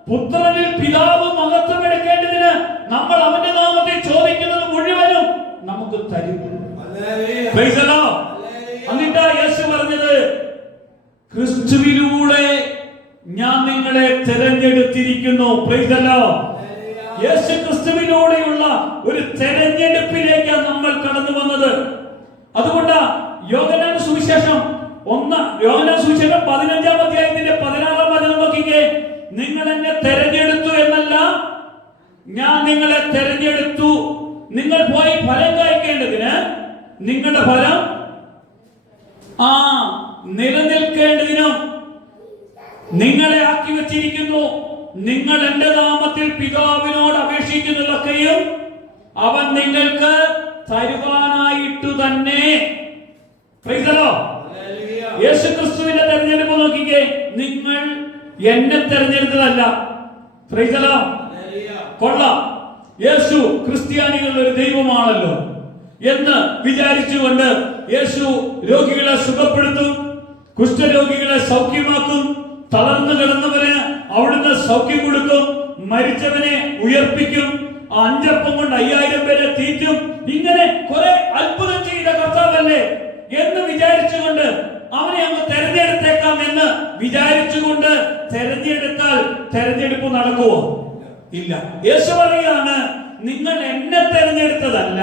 പുത്രനിൽ പിതാവ് മഹത്വം എടുക്കേണ്ടതിന് നമ്മൾ അവന്റെ നാമത്തിൽ ചോദിക്കുന്നത് മുഴുവനും നമുക്ക് തരും. Praise the Lord. എന്നിട്ടാ യേശു പറഞ്ഞത്, ക്രിസ്തുവിലൂടെ ഞാൻ നിങ്ങളെ തിരഞ്ഞെടുത്തിരിക്കുന്നു. Praise the Lord. യേശു ക്രിസ്തുവിലൂടെയുള്ള ഒരു തെരഞ്ഞെടുപ്പിലേക്കാണ് നമ്മൾ കടന്നു വന്നത്. അതുകൊണ്ട് യോഹന്നാൻ സുവിശേഷം 15-ാം അധ്യായത്തിന്റെ 16-ാം വചനം നോക്കിക്കേ. നിങ്ങൾ എന്നെ തെരഞ്ഞെടുത്തു എന്നല്ല, ഞാൻ നിങ്ങളെ തെരഞ്ഞെടുത്തു, നിങ്ങൾ പോയി ഫലം കായ്ക്കേണ്ടതിന്, നിങ്ങളുടെ ഫലം നിലനിൽക്കേണ്ടതിനും നിങ്ങളെ ആക്കി വെച്ചിരിക്കുന്നു. നിങ്ങൾ എന്റെ നാമത്തിൽ പിതാവിനോട് അപേക്ഷിക്കുന്നതൊക്കെയും അവൻ നിങ്ങൾക്ക് തരുവാനായിട്ടു തന്നെ. Price the Lord. യേശു ക്രിസ്തുവിന്റെ തെരഞ്ഞെടുപ്പ് നോക്കിക്കേ. നിങ്ങൾ എന്നെ തെരഞ്ഞെടുത്തതല്ല. Price the Lord. കൊള്ളാം. യേശു ക്രിസ്ത്യാനികളുടെ ഒരു ദൈവമാണല്ലോ എന്ന് വിചാരിച്ചുകൊണ്ട് യേശു രോഗികളെ സുഖപ്പെടുത്തും, കുഷ്ഠരോഗികളെ സൗഖ്യമാക്കും, തളർന്നു കിടന്നവന് അവിടുന്ന് സൗഖ്യം കൊടുക്കും, മരിച്ചവനെ ഉയർപ്പിക്കും, 5 അപ്പം കൊണ്ട് 5000 പേരെ തീറ്റും. ഇങ്ങനെ കുറെ അത്ഭുതം ചെയ്ത കർത്താവല്ലേ എന്ന് വിചാരിച്ചുകൊണ്ട് അവനെ അങ്ങ് തെരഞ്ഞെടുത്തേക്കാം എന്ന് വിചാരിച്ചുകൊണ്ട് തെരഞ്ഞെടുത്താൽ തെരഞ്ഞെടുപ്പ് നടക്കുമോ? ഇല്ല. യേശു പറയുകയാണ്, നിങ്ങൾ എന്നെ തെരഞ്ഞെടുത്തതല്ല,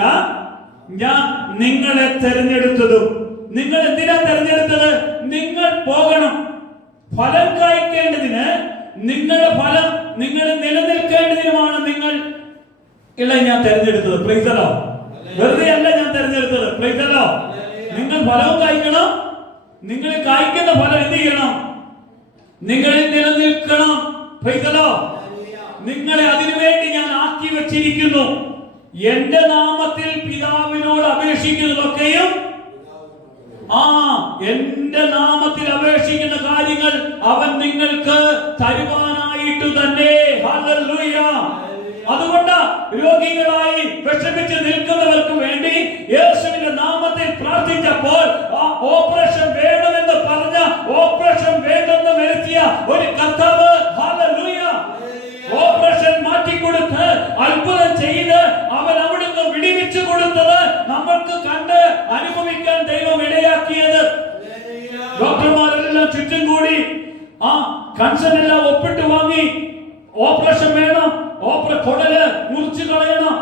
ഞാൻ നിങ്ങളെ തെരഞ്ഞെടുത്തതും. നിങ്ങൾ എന്തിനാ തെരഞ്ഞെടുത്തത്? നിങ്ങൾ ഫലം കായ്ക്കേണ്ടതിന് നിങ്ങളുടെ ഫലം നിങ്ങൾ നിലനിൽക്കേണ്ടതിനുമാണ് നിങ്ങൾ ഞാൻ തെരഞ്ഞെടുത്തത്. Price the Lord. വെറുതെ അല്ല ഞാൻ തെരഞ്ഞെടുത്തത്. Price the Lord. നിങ്ങൾ ഫലവും കായ്ക്കണം. നിങ്ങൾ കായ്ക്കുന്ന ഫലം എന്ത് ചെയ്യണം? നിങ്ങളിൽ നിലനിൽക്കണം. Price the Lord. നിങ്ങളെ അതിനുവേണ്ടി ഞാൻ ആക്കി വെച്ചിരിക്കുന്നു. എന്റെ നാമത്തിൽ പിതാവിനോട് അപേക്ഷിക്കുന്നതൊക്കെയും എന്റെ നാമത്തിൽ അപേക്ഷിക്കുന്ന കാര്യങ്ങൾ അവൻ നിങ്ങൾക്ക് തരുവാനായിട്ട് തന്നെ. ഹല്ലേലൂയ. അതുകൊണ്ട് രോഗികളായി വിഷമിച്ച് നിൽക്കുന്നവർക്ക് വേണ്ടി യേശുവിന്റെ നാമത്തിൽ പ്രാർത്ഥിച്ചപ്പോൾ ഓപ്പറേഷൻ വേണമെന്ന് പറഞ്ഞ ഓപ്പറേഷൻ വേണ്ടെന്ന് വരുത്തിയ ഒരു കർത്താവ്, ഹല്ലേലൂയ, ഓപ്പറേഷൻ മാറ്റിക്കൊടുത്ത് അത്ഭുതം ചെയ്ത് അവൻ അവിടുന്ന് വിടിവിച്ചു കൊടുത്തത് നമ്മൾക്ക് കണ്ട് അനുഭവിക്കാൻ ദൈവം ഇടയാക്കിയത്. ഡോക്ടർമാരെല്ലാം ചുറ്റും കൂടി കൺസേൺ എല്ലാം ഒപ്പിട്ട് വാങ്ങി. ഓപ്പറേഷൻ വേണം, കുടല് മുറിച്ചു കളയണം,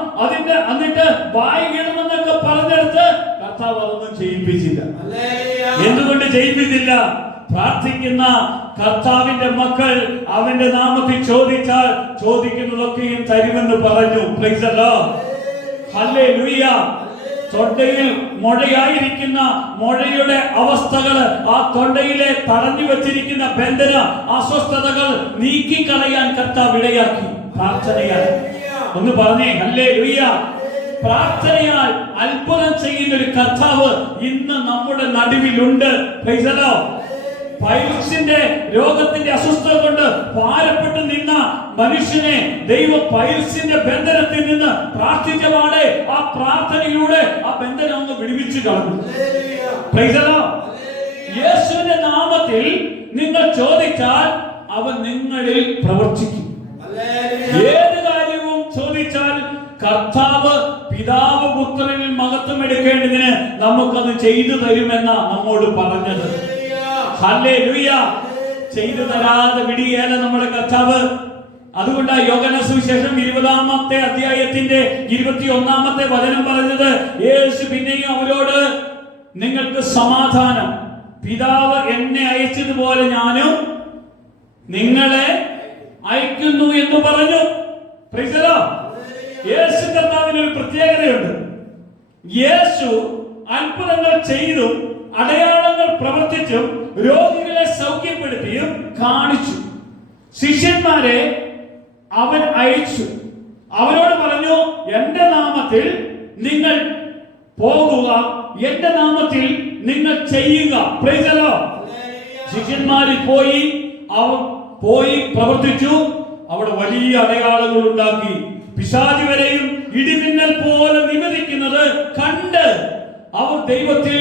എന്നിട്ട് വായി വീണമെന്നൊക്കെ പറഞ്ഞെടുത്ത് കർത്താവ് അതൊന്നും ചെയ്യിപ്പിച്ചില്ല. എന്തുകൊണ്ട് ചെയ്യിപ്പിച്ചില്ല? പ്രാർത്ഥിക്കുന്ന കർത്താവിന്റെ മക്കൾ അവന്റെ നാമത്തിൽ ചോദിച്ചാൽ ചോദിക്കുന്നതൊക്കെയും തരുമെന്ന് പറഞ്ഞു. Price the Lord. ഹല്ലേലൂയ. തൊണ്ടയിൽ മുഴയായിരിക്കുന്ന മുഴയുടെ അവസ്ഥകള്, ആ തൊണ്ടയിലെ തടഞ്ഞു വെച്ചിരിക്കുന്ന ബന്ധന അസ്വസ്ഥതകൾ നീക്കിക്കളയാൻ കർത്താവ് ഇടയാക്കി. പ്രാർത്ഥനയാൽ. ഒന്ന് പറഞ്ഞേ ഹല്ലേലൂയ. പ്രാർത്ഥനയാൽ അത്ഭുതം ചെയ്യുന്ന ഒരു കർത്താവ് ഇന്ന് നമ്മുടെ നടുവിലുണ്ട്. Praise the Lord. പൈൽസിന്റെ രോഗത്തിന്റെ അസ്വസ്ഥത കൊണ്ട് ഭാരപ്പെട്ട് നിന്ന മനുഷ്യനെ ദൈവം പൈൽസിന്റെ ബന്ധനത്തിൽ നിന്ന് പ്രാർത്ഥിച്ചപാടെ ആ പ്രാർത്ഥനയിലൂടെ ആ ബന്ധനം അങ്ങ് വിടുവിച്ചു കളഞ്ഞു. Price the Lord. യേശുവിന്റെ നാമത്തിൽ നിങ്ങൾ ചോദിച്ചാൽ അവൻ നിങ്ങളിൽ പ്രവർത്തിക്കും. ഏത് കാര്യവും ചോദിച്ചാൽ കർത്താവ് പിതാവ് പുത്രനിൽ മഹത്വം എടുക്കേണ്ടതിന് നമുക്കത് ചെയ്തു തരുമെന്ന നമ്മോട് പറഞ്ഞത്. ഹല്ലേലൂയ. ചെയ്തു തരാതെ വിടിയേല നമ്മുടെ കർത്താവ്. അതുകൊണ്ട് യോഹന്നാൻ സുവിശേഷം 20-ാമത്തെ അധ്യായത്തിന്റെ 21-ാമത്തെ വചനം പറഞ്ഞത്, യേശു പിന്നെയും അവരോട് നിങ്ങൾക്ക് സമാധാനം, പിതാവ് എന്നെ അയച്ചതുപോലെ ഞാനും നിങ്ങളെ അയക്കുന്നു എന്ന് പറഞ്ഞു. Price the Lord. യേശു കർത്താവിന് ഒരു പ്രത്യേകതയുണ്ട്. യേശു അത്ഭുതങ്ങൾ ചെയ്തും അടയാളങ്ങൾ പ്രവർത്തിച്ചും രോഗികളെ സൗഖ്യപ്പെടുത്തിയും കാണിച്ചു. ശിഷ്യന്മാരെ അവൻ അയച്ചു. അവരോട് പറഞ്ഞു, എന്റെ നാമത്തിൽ നിങ്ങൾ പോകുക, എന്റെ നാമത്തിൽ നിങ്ങൾ ചെയ്യുക. Price the Lord. ശിഷ്യന്മാരിൽ പോയി പ്രവർത്തിച്ചു. അവിടെ വലിയ അടയാളങ്ങൾ ഉണ്ടാക്കി. പിശാച് വരെയും ഇടിമിന്നൽ പോലെ നിമിരിക്കുന്നത് കണ്ട് അവർ ദൈവത്തിൽ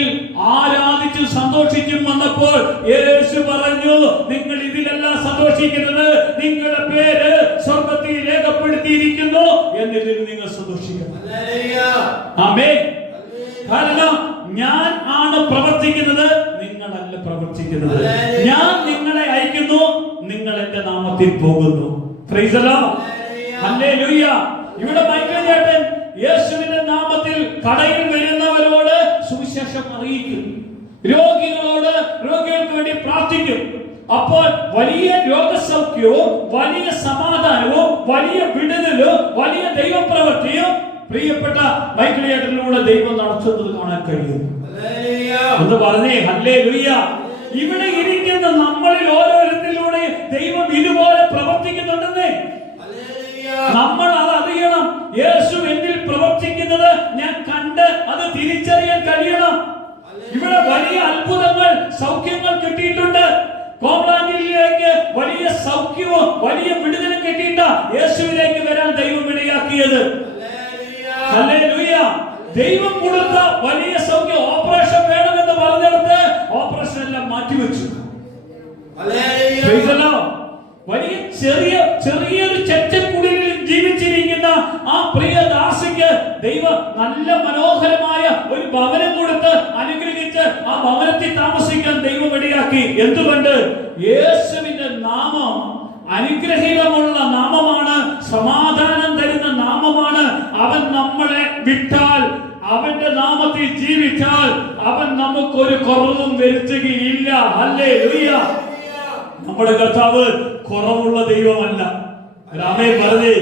ആരാധിച്ചു സന്തോഷിച്ചും വന്നപ്പോൾ യേശു പറഞ്ഞു, നിങ്ങൾ ഇതിലെല്ലാം സന്തോഷിക്കുന്നത് നിങ്ങളുടെ പേര് സ്വർഗ്ഗത്തിൽ രേഖപ്പെടുത്തിയിരിക്കുന്നു, എന്നതിൽ നിങ്ങൾ സന്തോഷിക്കണം. ആമേൻ. കാരണം ഞാൻ ആണ് പ്രവർത്തിക്കുന്നത്, നിങ്ങളല്ല പ്രവർത്തിക്കുന്നത്. ഞാൻ നിങ്ങളെ അയക്കുന്നു, നിങ്ങൾ എന്റെ നാമത്തിൽ പോകുന്നു. Price the Lord. ഹല്ലേലൂയ. ഇവിടെ മൈക്കിൾ ചേട്ടൻ യേശുവിന്റെ നാമത്തിൽ കടയിൽ വരുന്നവരോട് സുവിശേഷം അറിയിക്കും. രോഗികൾക്ക് വേണ്ടി പ്രാർത്ഥിക്കും. അപ്പോൾ വലിയ രോഗസൗഖ്യവും വലിയ സമാധാനവും വലിയ വിടുതലും വലിയ ദൈവപ്രവൃത്തിയും പ്രിയപ്പെട്ട മൈക്കിൾ ചേട്ടനിലൂടെ ദൈവം നടത്തുന്നത് കാണാൻ കഴിയും. എന്ന് പറഞ്ഞേ ഹല്ലേലൂയ. ഇവിടെ ഇരിക്കുന്ന നമ്മളിൽ ഓരോരുത്തരിലൂടെ ദൈവം ഇതുപോലെ പ്രവർത്തിക്കുന്നുണ്ടെന്നേ നമ്മൾ അത് അറിയണം. യേശു എന്നിൽ പ്രവർത്തിക്കുന്നത് ഞാൻ കണ്ട് അത് തിരിച്ചറിയാൻ കഴിയണം. ഇവിടെ വലിയ അത്ഭുതങ്ങൾ സൗഖ്യങ്ങൾ കിട്ടിയിട്ടുണ്ട്. കോംപ്ലാന്റിലേക്ക് വലിയ സൗഖ്യവും വലിയ വിടുതലും കിട്ടിയിട്ട യേശുവിലേക്ക് വരാൻ ദൈവം ഇടയാക്കിയത്. ഹല്ലേലൂയ. ദൈവം കൊടുത്ത വലിയ സൗഖ്യം. ഓപ്പറേഷൻ വേണമെന്ന് പറഞ്ഞിടത്ത് ഓപ്പറേഷൻ എല്ലാം മാറ്റിവെച്ചു. വലിയ ചെറിയൊരു ചെറ്റക്കുടിലിൽ ജീവിച്ചിരിക്കുന്ന ആ പ്രിയ ദാസിക്ക് ദൈവം നല്ല മനോഹരമായ ഒരു ഭവനം കൊടുത്ത് അനുഗ്രഹിച്ച് ആ ഭവനത്തിൽ താമസിക്കാൻ ദൈവം ഇടയാക്കി. എന്തുകൊണ്ട്? യേശുവിന്റെ നാമം അനുഗ്രഹീതമുള്ള നാമമാണ്, സമാധാനം തരുന്ന നാമമാണ്. അവൻ നമ്മളെ വിട്ടാൽ, അവന്റെ നാമത്തിൽ ജീവിച്ചാൽ അവൻ നമുക്കൊരു കുറവും വരുത്തുകയില്ല. ഹല്ലേലൂയ. നമ്മുടെ കർത്താവ് കുറവുള്ള ദൈവമല്ല. രാമേ പറഞ്ഞേ,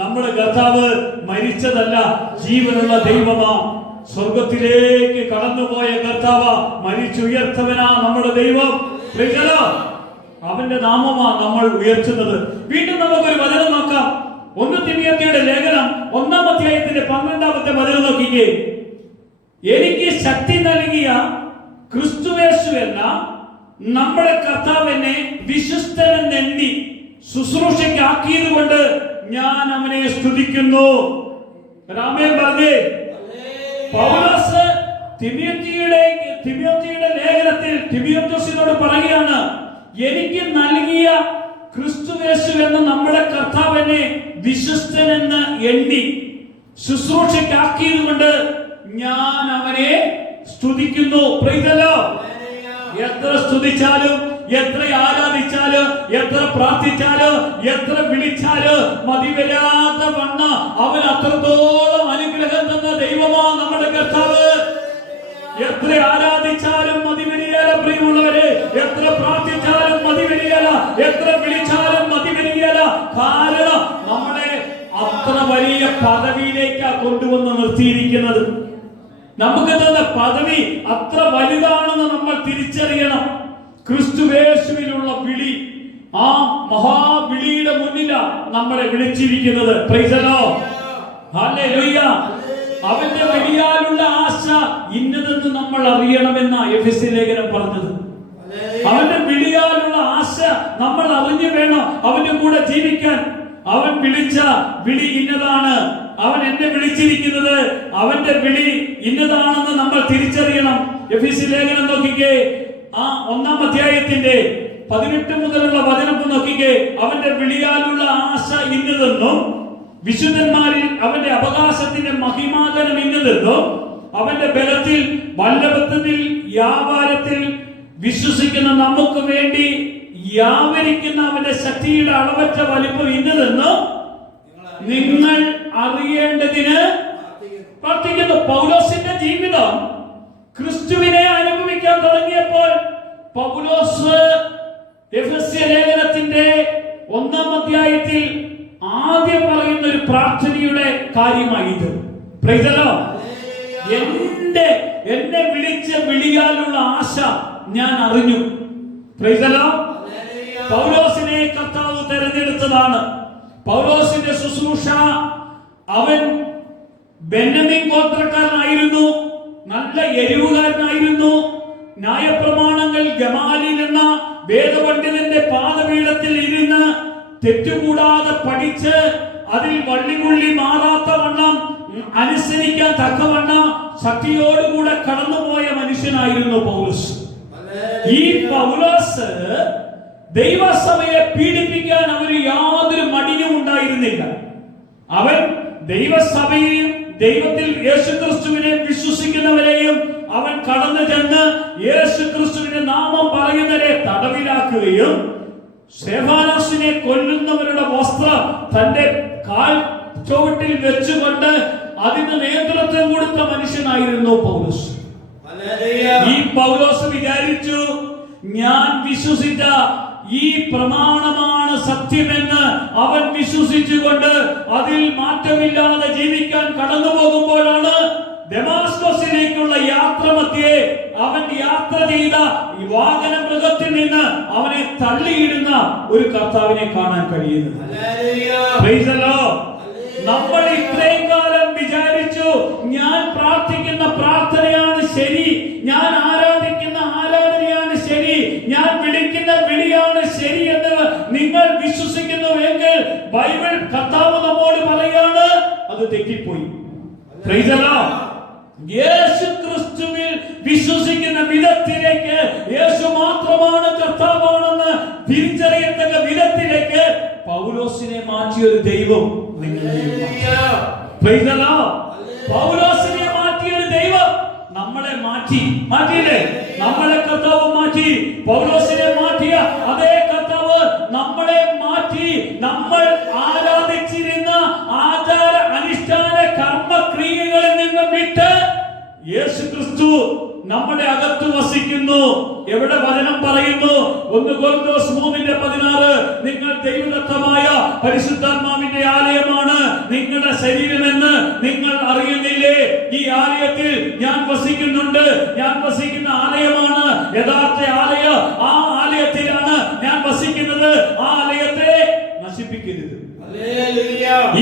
നമ്മുടെ കർത്താവ് മരിച്ചതല്ല, ജീവനുള്ള ദൈവമാ. സ്വർഗത്തിലേക്ക് കടന്നുപോയ കർത്താവ്, മരിച്ചുയർത്തവനാ നമ്മുടെ ദൈവം. അവന്റെ നാമമാ നമ്മൾ ഉയർത്തുന്നത്. വീണ്ടും നമുക്കൊരു വചനം നോക്കാം. 1 തിമോത്തിയുടെ ലേഖനം 1-ാം അധ്യായത്തിന്റെ 12-ാമത്തെ വചനം നോക്കിക്കേ. എനിക്ക് ശക്തി നൽകിയ ക്രിസ്തുയേശു എന്ന നമ്മുടെ കർത്താവിനെ വിശ്വസ്തനെന്നെണ്ണി ശുശ്രൂഷയ്ക്കാക്കിയത് കൊണ്ട് ഞാൻ അവനെ സ്തുതിക്കുന്നു. രാമേൻ പറഞ്ഞേ, പൗലോസ് തിമോത്തിയുടെ ലേഖനത്തിൽ തിമോത്തിയോസിനോട് പറയുകയാണ്, എനിക്ക് നൽകിയ ക്രിസ്തുയേശു എന്ന നമ്മുടെ കർത്താവിനെ വിശ്വസ്തനെന്ന് എണ്ണി ശുശ്രൂഷയ്ക്കാക്കിയത് കൊണ്ട് ഞാൻ അവനെ സ്തുതിക്കുന്നു. Praise the Lord. എത്ര സ്തുതിച്ചാലും, എത്ര ആരാധിച്ചാലും, എത്ര പ്രാർത്ഥിച്ചാലും, എത്ര വിളിച്ചാലും മതി വരാത്ത വണ്ണ അവൻ അത്രത്തോളം അനുഗ്രഹം തന്ന ദൈവമാ നമ്മുടെ കർത്താവ്. എത്ര ആരാധിച്ചാലും മതി വരികയില്ല പ്രിയമുള്ളവരെ, എത്ര പ്രാർത്ഥിച്ചാലും മതി വരികയില്ല, എത്ര വിളിച്ചാലും മതി വരികയില്ല. കാരണം നമ്മളെ അത്ര വലിയ പദവിയിലേക്കാ കൊണ്ടുവന്ന് നിർത്തിയിരിക്കുന്നത്. നമുക്ക് തന്ന പദവി അത്ര വലുതാണെന്ന് നമ്മൾ തിരിച്ചറിയണം. ക്രിസ്തുയേശുവിലുള്ള വിളി, ആ മഹാവിളിയുടെ മുന്നിലാണ് നമ്മളെ വിളിച്ചിരിക്കുന്നത്. Price the Lord. ഹല്ലേലൂയ. അവന്റെ വിളിയാലുള്ള ആശ ഇന്നതെന്ന് നമ്മൾ അറിയണമെന്ന എഫെസ്യ ലേഖനം പറഞ്ഞത്. അവന്റെ വിളിയാലുള്ള ആശ നമ്മൾ അറിഞ്ഞു വേണം അവന്റെ കൂടെ ജീവിക്കാൻ. അവൻ വിളിച്ച വിളി ഇന്നതാണ്. അവൻ എന്നെ വിളിച്ചിരിക്കുന്നത്, അവന്റെ വിളി ഇന്നതാണെന്ന് നമ്മൾ തിരിച്ചറിയണം. എഫെസ്യ ലേഖനം നോക്കിക്കേ, ആ 1-ാം അധ്യായത്തിന്റെ 18 മുതലുള്ള വചനം നോക്കിക്കേ. അവന്റെ വിളിയാലുള്ള ആശ ഇന്നതെന്നും വിശുദ്ധന്മാരിൽ അവന്റെ അവകാശത്തിന്റെ മഹിമാതനം ഇന്നതെന്നും അവന്റെ ബലത്തിൽ വല്ലഭത്വത്തിൽ വ്യാപാരത്തിൽ വിശ്വസിക്കുന്ന നമുക്ക് വേണ്ടി വ്യാപരിക്കുന്ന അവന്റെ ശക്തിയുടെ അളവറ്റ വലിപ്പം ഇന്നതെന്നും നിങ്ങൾ അറിയേണ്ടതിന് പ്രാർത്ഥിക്കുന്നു. പൗലോസിന്റെ ജീവിതം ക്രിസ്തുവിനെ അനുഭവിക്കാൻ തുടങ്ങിയപ്പോൾ പൗലോസ് എഫെസ്യ ലേഖനത്തിന്റെ 1-ാം അധ്യായത്തിൽ ആദ്യം പറയുന്ന ഒരു പ്രാർത്ഥനയുടെ കാര്യമായത്. Price the lord. എന്നെ വിളിച്ച വിളിയാലുള്ള ആശ ഞാൻ അറിഞ്ഞു. Price the Lord. പൗലോസിനെ കർത്താവ് തെരഞ്ഞെടുത്തതാണ്. പൗലോസിന്റെ ശുശ്രൂഷ, അവൻ ബെന്യാമീൻ ഗോത്രക്കാരനായിരുന്നു, നല്ല എരിവുകാരനായിരുന്നു. ന്യായപ്രമാണങ്ങൾ ഗമാലിൽ എന്ന വേദപണ്ഡിതന്റെ പാദപീഠത്തിൽ ഇരുന്ന് തെറ്റുകൂടാതെ പഠിച്ച് അതിൽ വള്ളിമുള്ളി മാറാത്ത വണ്ണം അനുസരിക്കാൻ തക്കവണ്ണം ശക്തിയോടുകൂടെ കടന്നുപോയ മനുഷ്യനായിരുന്നു പൗലോസ്. ഈ പൗലോസ് ദൈവസഭയെ പീഡിപ്പിക്കാൻ അവന് യാതൊരു മടിയും ഉണ്ടായിരുന്നില്ല. അവൻ ദൈവസഭയെയും ദൈവത്തിൽ യേശുക്രിസ്തുവിനെ വിശ്വസിക്കുന്നവരെയും അവൻ കടന്നു ചെന്ന് യേശുക്രിസ്തുവിന്റെ നാമം പറയുന്നവരെ തടവിലാക്കുകയും സ്തെഫാനോസിനെ കൊല്ലുന്നവരുടെ വസ്ത്രം തന്റെ കാൽ ചുവട്ടിൽ വെച്ചുകൊണ്ട് അതിന് നേതൃത്വം കൊടുത്ത മനുഷ്യനായിരുന്നു പൗലോസ്. ഈ പൗലോസ് വിചാരിച്ചു, ഞാൻ വിശ്വസിച്ച ഈ പ്രമാണമാണ് സത്യമെന്ന് അവൻ വിശ്വസിച്ചുകൊണ്ട് അതിൽ മാറ്റമില്ലാതെ ജീവിക്കാൻ കടന്നു പോകുമ്പോഴാണ് ദമാസ്കസിലേക്കുള്ള യാത്ര മധ്യേ അവൻ യാത്ര ചെയ്ത ഈ വാഹന മൃഗത്തിൽ നിന്ന് അവനെ തള്ളിയിടുന്ന ഒരു കർത്താവിനെ കാണാൻ കഴിയുന്നത്. Price the Lord. നമ്മൾ ഇത്രയും കാലം വിചാരിച്ചു, ഞാൻ പ്രാർത്ഥിക്കുന്ന പ്രാർത്ഥനയാണ് ശരി, ഞാൻ ആരാധിക്കുന്ന ആരാധനയാണ് ശരി, ഞാൻ വിളിക്കുന്ന വിളിയാണ് ശരി എന്ന് നിങ്ങൾ വിശ്വസിക്കുന്നുവെങ്കിൽ ബൈബിൾ കർത്താവ് നമ്മോട് പറയാണ്, അത് തെറ്റിപ്പോയി. Price the Lord. യേശു ക്രിസ്തുവിൽ വിശ്വസിക്കുന്ന വിധത്തിലേക്ക്, യേശു മാത്രമാണ് കർത്താവാണെന്ന് തിരിച്ചറിയത്തക്ക വിധത്തിലേക്ക് പൗലോസിനെ മാറ്റിയ ഒരു ദൈവം പൗലോസിനെ മാറ്റിയ ഒരു ദൈവം നമ്മളെ മാറ്റിയില്ലേ? നമ്മളെ കർത്താവ് മാറ്റി. പൗലോസിനെ മാറ്റിയ അതേ കർത്താവ് നമ്മളെ മാറ്റി. നമ്മൾ ആരാധിച്ചിരുന്ന ആചാര അനുഷ്ഠാന കർമ്മക്രിയകളിൽ നിന്ന് വിട്ട് യേശു ക്രിസ്തു നമ്മുടെ അകത്ത് വസിക്കുന്നു. എവിടെ വചനം പറയുന്നു? 1 കൊരിന്ത്യർ 3:16 നിങ്ങൾ ദൈവദത്തമായ പരിശുദ്ധാത്മാവിന്റെ ആലയമാണ്, നിങ്ങളുടെ ശരീരമെന്ന് നിങ്ങൾ അറിയുന്നില്ലേ? ഈ ആലയത്തിൽ ഞാൻ വസിക്കുന്നുണ്ട്. ഞാൻ വസിക്കുന്ന ആലയമാണ് യഥാർത്ഥ ആലയം. ആ ആലയത്തിലാണ് ഞാൻ വസിക്കുന്നത്. ആ ആലയത്തെ നശിപ്പിക്കരുത്.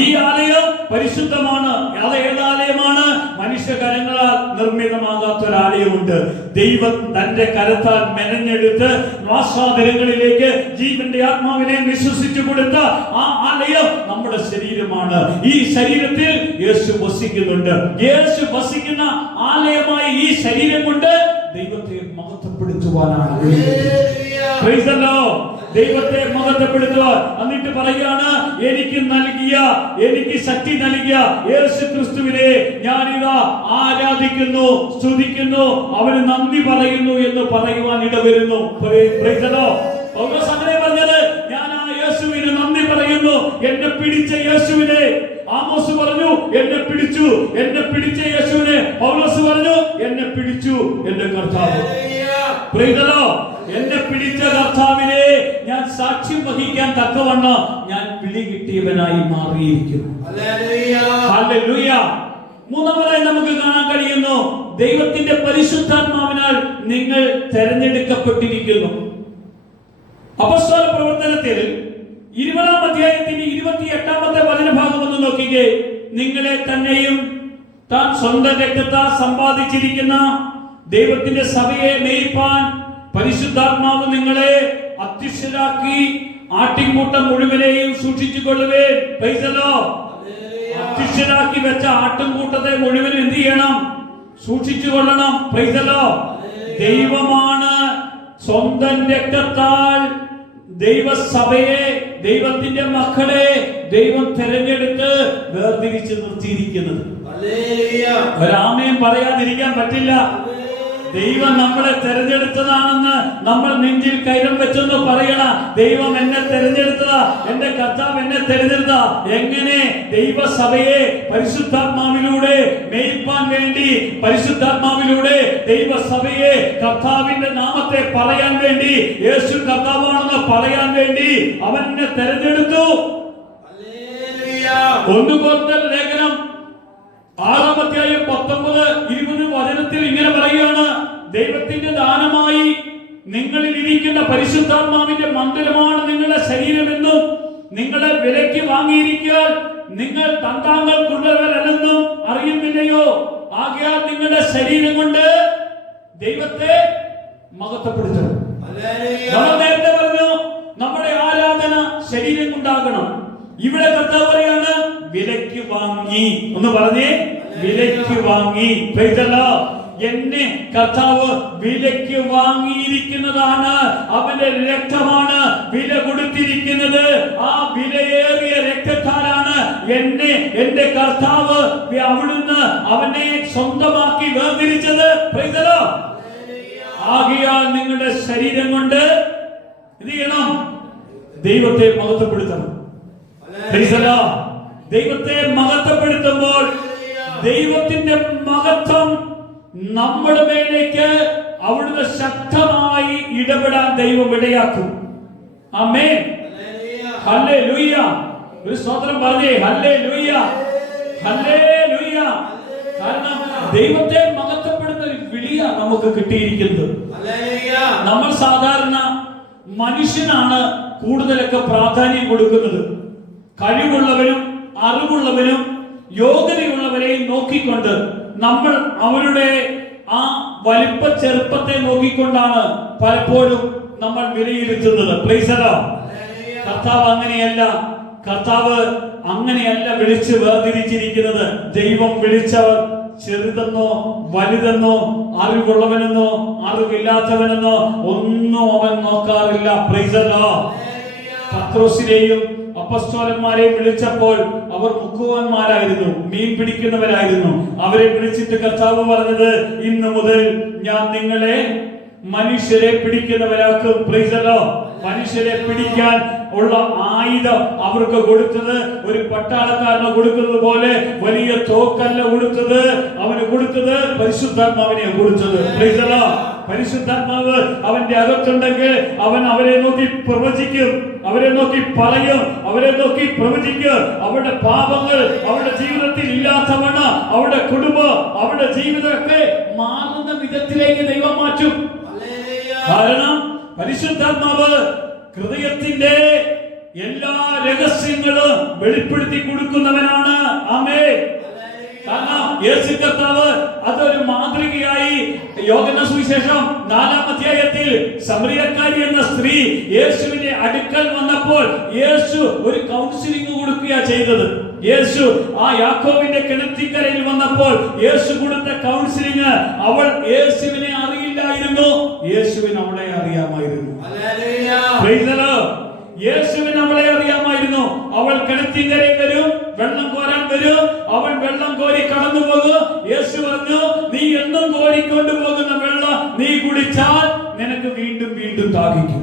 ഈ ആലയം പരിശുദ്ധമാണ്. അത് ഏതാലയമാണ്? മനുഷ്യകരങ്ങളാൽ നിർമ്മിതമാകാത്ത ഒരാലയമുണ്ട്. ദൈവം തന്റെ കരത്താൽ മെനഞ്ഞെടുത്ത് വാസാന്തരങ്ങളിലേക്ക് ജീവന്റെ ആത്മാവിനെ വിശ്വസിച്ചു കൊടുത്ത ആ ആലയം നമ്മുടെ ശരീരമാണ്. ഈ ശരീരത്തിൽ യേശു വസിക്കുന്നുണ്ട്. യേശു വസിക്കുന്ന ആലയമായ ഈ ശരീരം കൊണ്ട് ദൈവത്തെ മഹത്വപ്പെടുത്തുവാനാണ്. Price the Lord. ദൈവത്തെ മഹത്വപ്പെടുത്തുവാൻ. എന്നിട്ട് പറയാണ്, എനിക്ക് ശക്തി നൽകിയ യേശു ക്രിസ്തുവിനെ ഞാനിതാ ആരാധിക്കുന്നു, സ്തുതിക്കുന്നു, അവന് നന്ദി പറയുന്നു എന്ന് പറയുവാൻ ഇടവരുന്നു. Praise the Lord. പൗലോസ് അങ്ങനെ പറഞ്ഞത്, ഞാൻ ആ യേശുവിന് നന്ദി പറയുന്നു, എന്നെ പിടിച്ച യേശുവിനെ. ആമോസ് പറഞ്ഞു, എന്നെ പിടിച്ചു. എന്നെ പിടിച്ച യേശുവിനെ. പൗലോസ് പറഞ്ഞു, എന്നെ പിടിച്ചു എന്റെ കർത്താവ്. Price the lord. എന്നെ പിടിച്ച കർത്താവിനെ ഞാൻ സാക്ഷ്യം വഹിക്കാൻ തക്കവണ്ണം ഞാൻ വിളി കിട്ടിയവനായി മാറിയിരിക്കുന്നു. ഹല്ലേലൂയ. മൂന്നാമതായി നമുക്ക് കാണാൻ കഴിയുന്നു, ദൈവത്തിന്റെ പരിശുദ്ധാത്മാവിനാൽ നിങ്ങൾ തെരഞ്ഞെടുക്കപ്പെട്ടിരിക്കുന്നു. അപ്പോസ്തല പ്രവർത്തനത്തിൽ 20-ാം അധ്യായത്തിന്റെ 28-ാമത്തെ വചനഭാഗം ഒന്ന് നോക്കിക്കേ. നിങ്ങളെ തന്നെയും താൻ സ്വന്തം രക്തത്താൽ സമ്പാദിച്ചിരിക്കുന്ന ദൈവത്തിന്റെ സഭയെ മേയ്പാൻ പരിശുദ്ധാത്മാവ് നിങ്ങളെ അധ്യക്ഷരാക്കി ആട്ടിൻകൂട്ടം മുഴുവനെയും സൂക്ഷിച്ചു കൊള്ളുവേ. Praise the Lord. അധ്യക്ഷരാക്കി വെച്ച ആട്ടിൻകൂട്ടത്തെ മുഴുവൻ എന്ത് ചെയ്യണം? സൂക്ഷിച്ചു കൊള്ളണം. Praise the Lord. ദൈവമാണ് സ്വന്തം രക്തത്താൽ ദൈവസഭയെ, ദൈവത്തിന്റെ മക്കളെ ദൈവം തെരഞ്ഞെടുത്ത് വേർതിരിച്ച് നിർത്തിയിരിക്കുന്നത്. ഒരാമയും പറയാതിരിക്കാൻ പറ്റില്ല. ദൈവം നമ്മളെ തെരഞ്ഞെടുത്തതാണെന്ന് നമ്മൾ നെഞ്ചിൽ കൈരം വെച്ചെന്ന് പറയണ. ദൈവം എന്നെ തെരഞ്ഞെടുത്തതാ, എന്റെ കർത്താവ് എന്നെ തെരഞ്ഞെടുത്ത. എങ്ങനെ? ദൈവസഭയെ പരിശുദ്ധാത്മാവിലൂടെ മേയ്പാൻ വേണ്ടി, പരിശുദ്ധാത്മാവിലൂടെ ദൈവസഭയെ കർത്താവിന്റെ നാമത്തെ പറയാൻ വേണ്ടി, യേശു കർത്താവാണെന്ന് പറയാൻ വേണ്ടി അവൻ എന്നെ തെരഞ്ഞെടുത്തു. 1 കൊരിന്ത്യർ ലേഖനം 6-ാം അധ്യായം 19-20 വചനത്തിൽ ഇങ്ങനെ പറയുകയാണ്, ദൈവത്തിന്റെ ദാനമായി നിങ്ങളിൽ ഇരിക്കുന്ന പരിശുദ്ധാത്മാവിന്റെ മന്ദിരമാണ് നിങ്ങളുടെ ശരീരമെന്നും നിങ്ങളെ വിലയ്ക്ക് വാങ്ങിയിരിക്കാൻ നിങ്ങൾ തന്താങ്ങൾക്കുള്ളവരല്ലെന്നും അറിയുന്നില്ലയോ? ആകയാൽ നിങ്ങളുടെ ശരീരം കൊണ്ട് ദൈവത്തെ മഹത്വപ്പെടുത്തണം. നമ്മൾ നേരത്തെ പറഞ്ഞു, നമ്മുടെ ആരാധന ശരീരം കൊണ്ടാകണം. ഇവിടെ കർത്താവ് പറയാണ്, വിലയ്ക്ക് വാങ്ങി. ഒന്ന് പറഞ്ഞേ, വിലയ്ക്ക് വാങ്ങി. Price the lord. എന്നെ കർത്താവ് വിലയ്ക്ക് വാങ്ങിയിരിക്കുന്നതാണ്. അവന്റെ രക്തമാണ് വില കൊടുത്തിരിക്കുന്നത്. ആ വിലയേറിയ രക്തത്താലാണ് എന്നെ എന്റെ കർത്താവ് അവിടുന്ന് അവനെ സ്വന്തമാക്കി വേർതിരിച്ചത്. Price the Lord. ആകയാൽ നിങ്ങളുടെ ശരീരം കൊണ്ട് എന്ത് ചെയ്യണം? ദൈവത്തെ മഹത്വപ്പെടുത്തണം. Price the Lord. ദൈവത്തെ മഹത്വപ്പെടുത്തുമ്പോൾ ദൈവത്തിന്റെ മഹത്വം നമ്മുടെ മേലേക്ക് അവിടുന്ന് ശക്തമായി ഇടപെടാൻ ദൈവം ഇടയാക്കും. ആമേൻ. ഹല്ലേലൂയ. ഒരു സ്തോത്രം പറഞ്ഞേ, ഹല്ലേലൂയ, ഹല്ലേലൂയ. കാരണം ദൈവത്തെ മഹത്വപ്പെടുന്ന ഒരു വിളിയാ നമുക്ക് കിട്ടിയിരിക്കുന്നത്. നമ്മൾ സാധാരണ മനുഷ്യനാണ് കൂടുതലൊക്കെ പ്രാധാന്യം കൊടുക്കുന്നത്. കഴിവുള്ളവരും അറിവുള്ളവരും യോഗ്യതയുള്ളവരെയും നോക്കിക്കൊണ്ട് നമ്മൾ അവരുടെ ആ വലിപ്പ ചെറുപ്പത്തെ നോക്കിക്കൊണ്ടാണ് പലപ്പോഴും നമ്മൾ വിലയിരുത്തുന്നത്. Price the Lord. കർത്താവ് അങ്ങനെയല്ല. കർത്താവ് അങ്ങനെയല്ല വിളിച്ച് വേർതിരിച്ചിരിക്കുന്നത്. ദൈവം വിളിച്ചവർ ചെറുതെന്നോ വലുതെന്നോ അറിവുള്ളവനെന്നോ അറിവില്ലാത്തവനെന്നോ ഒന്നും അവൻ നോക്കാറില്ല. Praise the Lord. പത്രോസിനെയും അപ്പസ്തോലന്മാരെയും വിളിച്ചപ്പോൾ അവർ മുക്കുവന്മാരായിരുന്നു, മീൻ പിടിക്കുന്നവരായിരുന്നു. അവരെ വിളിച്ചിട്ട് കർത്താവ് പറഞ്ഞത്, ഇന്ന് മുതൽ ഞാൻ നിങ്ങളെ മനുഷ്യരെ പിടിക്കുന്നവരാക്കും. Price the Lord. മനുഷ്യരെ പിടിക്കാൻ ഉള്ള ആയുധം അവർക്ക് കൊടുത്തത് ഒരു പട്ടാളക്കാരന് കൊടുക്കുന്നത് പോലെ വലിയ തോക്കല്ല കൊടുത്തത്. അവന് കൊടുത്തത് പരിശുദ്ധാത്മാവിനെ കൊടുത്തത്. Price the Lord. പരിശുദ്ധാത്മാവ് അവന്റെ അകത്തുണ്ടെങ്കിൽ അവൻ അവരെ നോക്കി പ്രവചിക്കും, അവരെ നോക്കി പറയും, അവരെ നോക്കി പ്രവചിക്കും. അവരുടെ പാപങ്ങൾ അവരുടെ ജീവിതത്തിൽ ഇല്ലാത്തവണ് അവരുടെ കുടുംബം അവരുടെ ജീവിതമൊക്കെ മാറുന്ന വിധത്തിലേക്ക് ദൈവം മാറ്റും. കാരണം പരിശുദ്ധാത്മാവ് ഹൃദയത്തിന്റെ എല്ലാ രഹസ്യങ്ങളും വെളിപ്പെടുത്തി കൊടുക്കുന്നവനാണ്. ആമേൻ. കാരണം യേശു കർത്താവ് അതൊരു മാതൃകയായി യോഹന്നാൻ സുവിശേഷം 4-ാം അധ്യായത്തിൽ സമറിയക്കാരി എന്ന സ്ത്രീ യേശുവിന്റെ അടുക്കൽ വന്നപ്പോൾ യേശു ഒരു കൗൺസിലിംഗ് കൊടുക്കുകയാണ് ചെയ്തത്. യേശു ആ യാക്കോബിന്റെ കിണറ്റിക്കരയിൽ വന്നപ്പോൾ യേശു കൊടുത്ത കൗൺസിലിംഗ്, അവൾ യേശുവിനെ അറിയില്ലായിരുന്നു, യേശുവിന് അവളെ അറിയാമായിരുന്നു. യേശുവിന് അവളെ അറിയാമായിരുന്നു. അവൾ കിണറ്റിക്കരയിൽ വരും, വെള്ളം കോരാൻ വരും, അവൾ വെള്ളം കോരി കടന്നു പോകും. യേശു പറഞ്ഞു, നീ എന്നും കോരിക്കൊണ്ടു പോകുന്ന വെള്ളം നീ കുടിച്ചാൽ നിനക്ക് വീണ്ടും വീണ്ടും ദാഹിക്കും.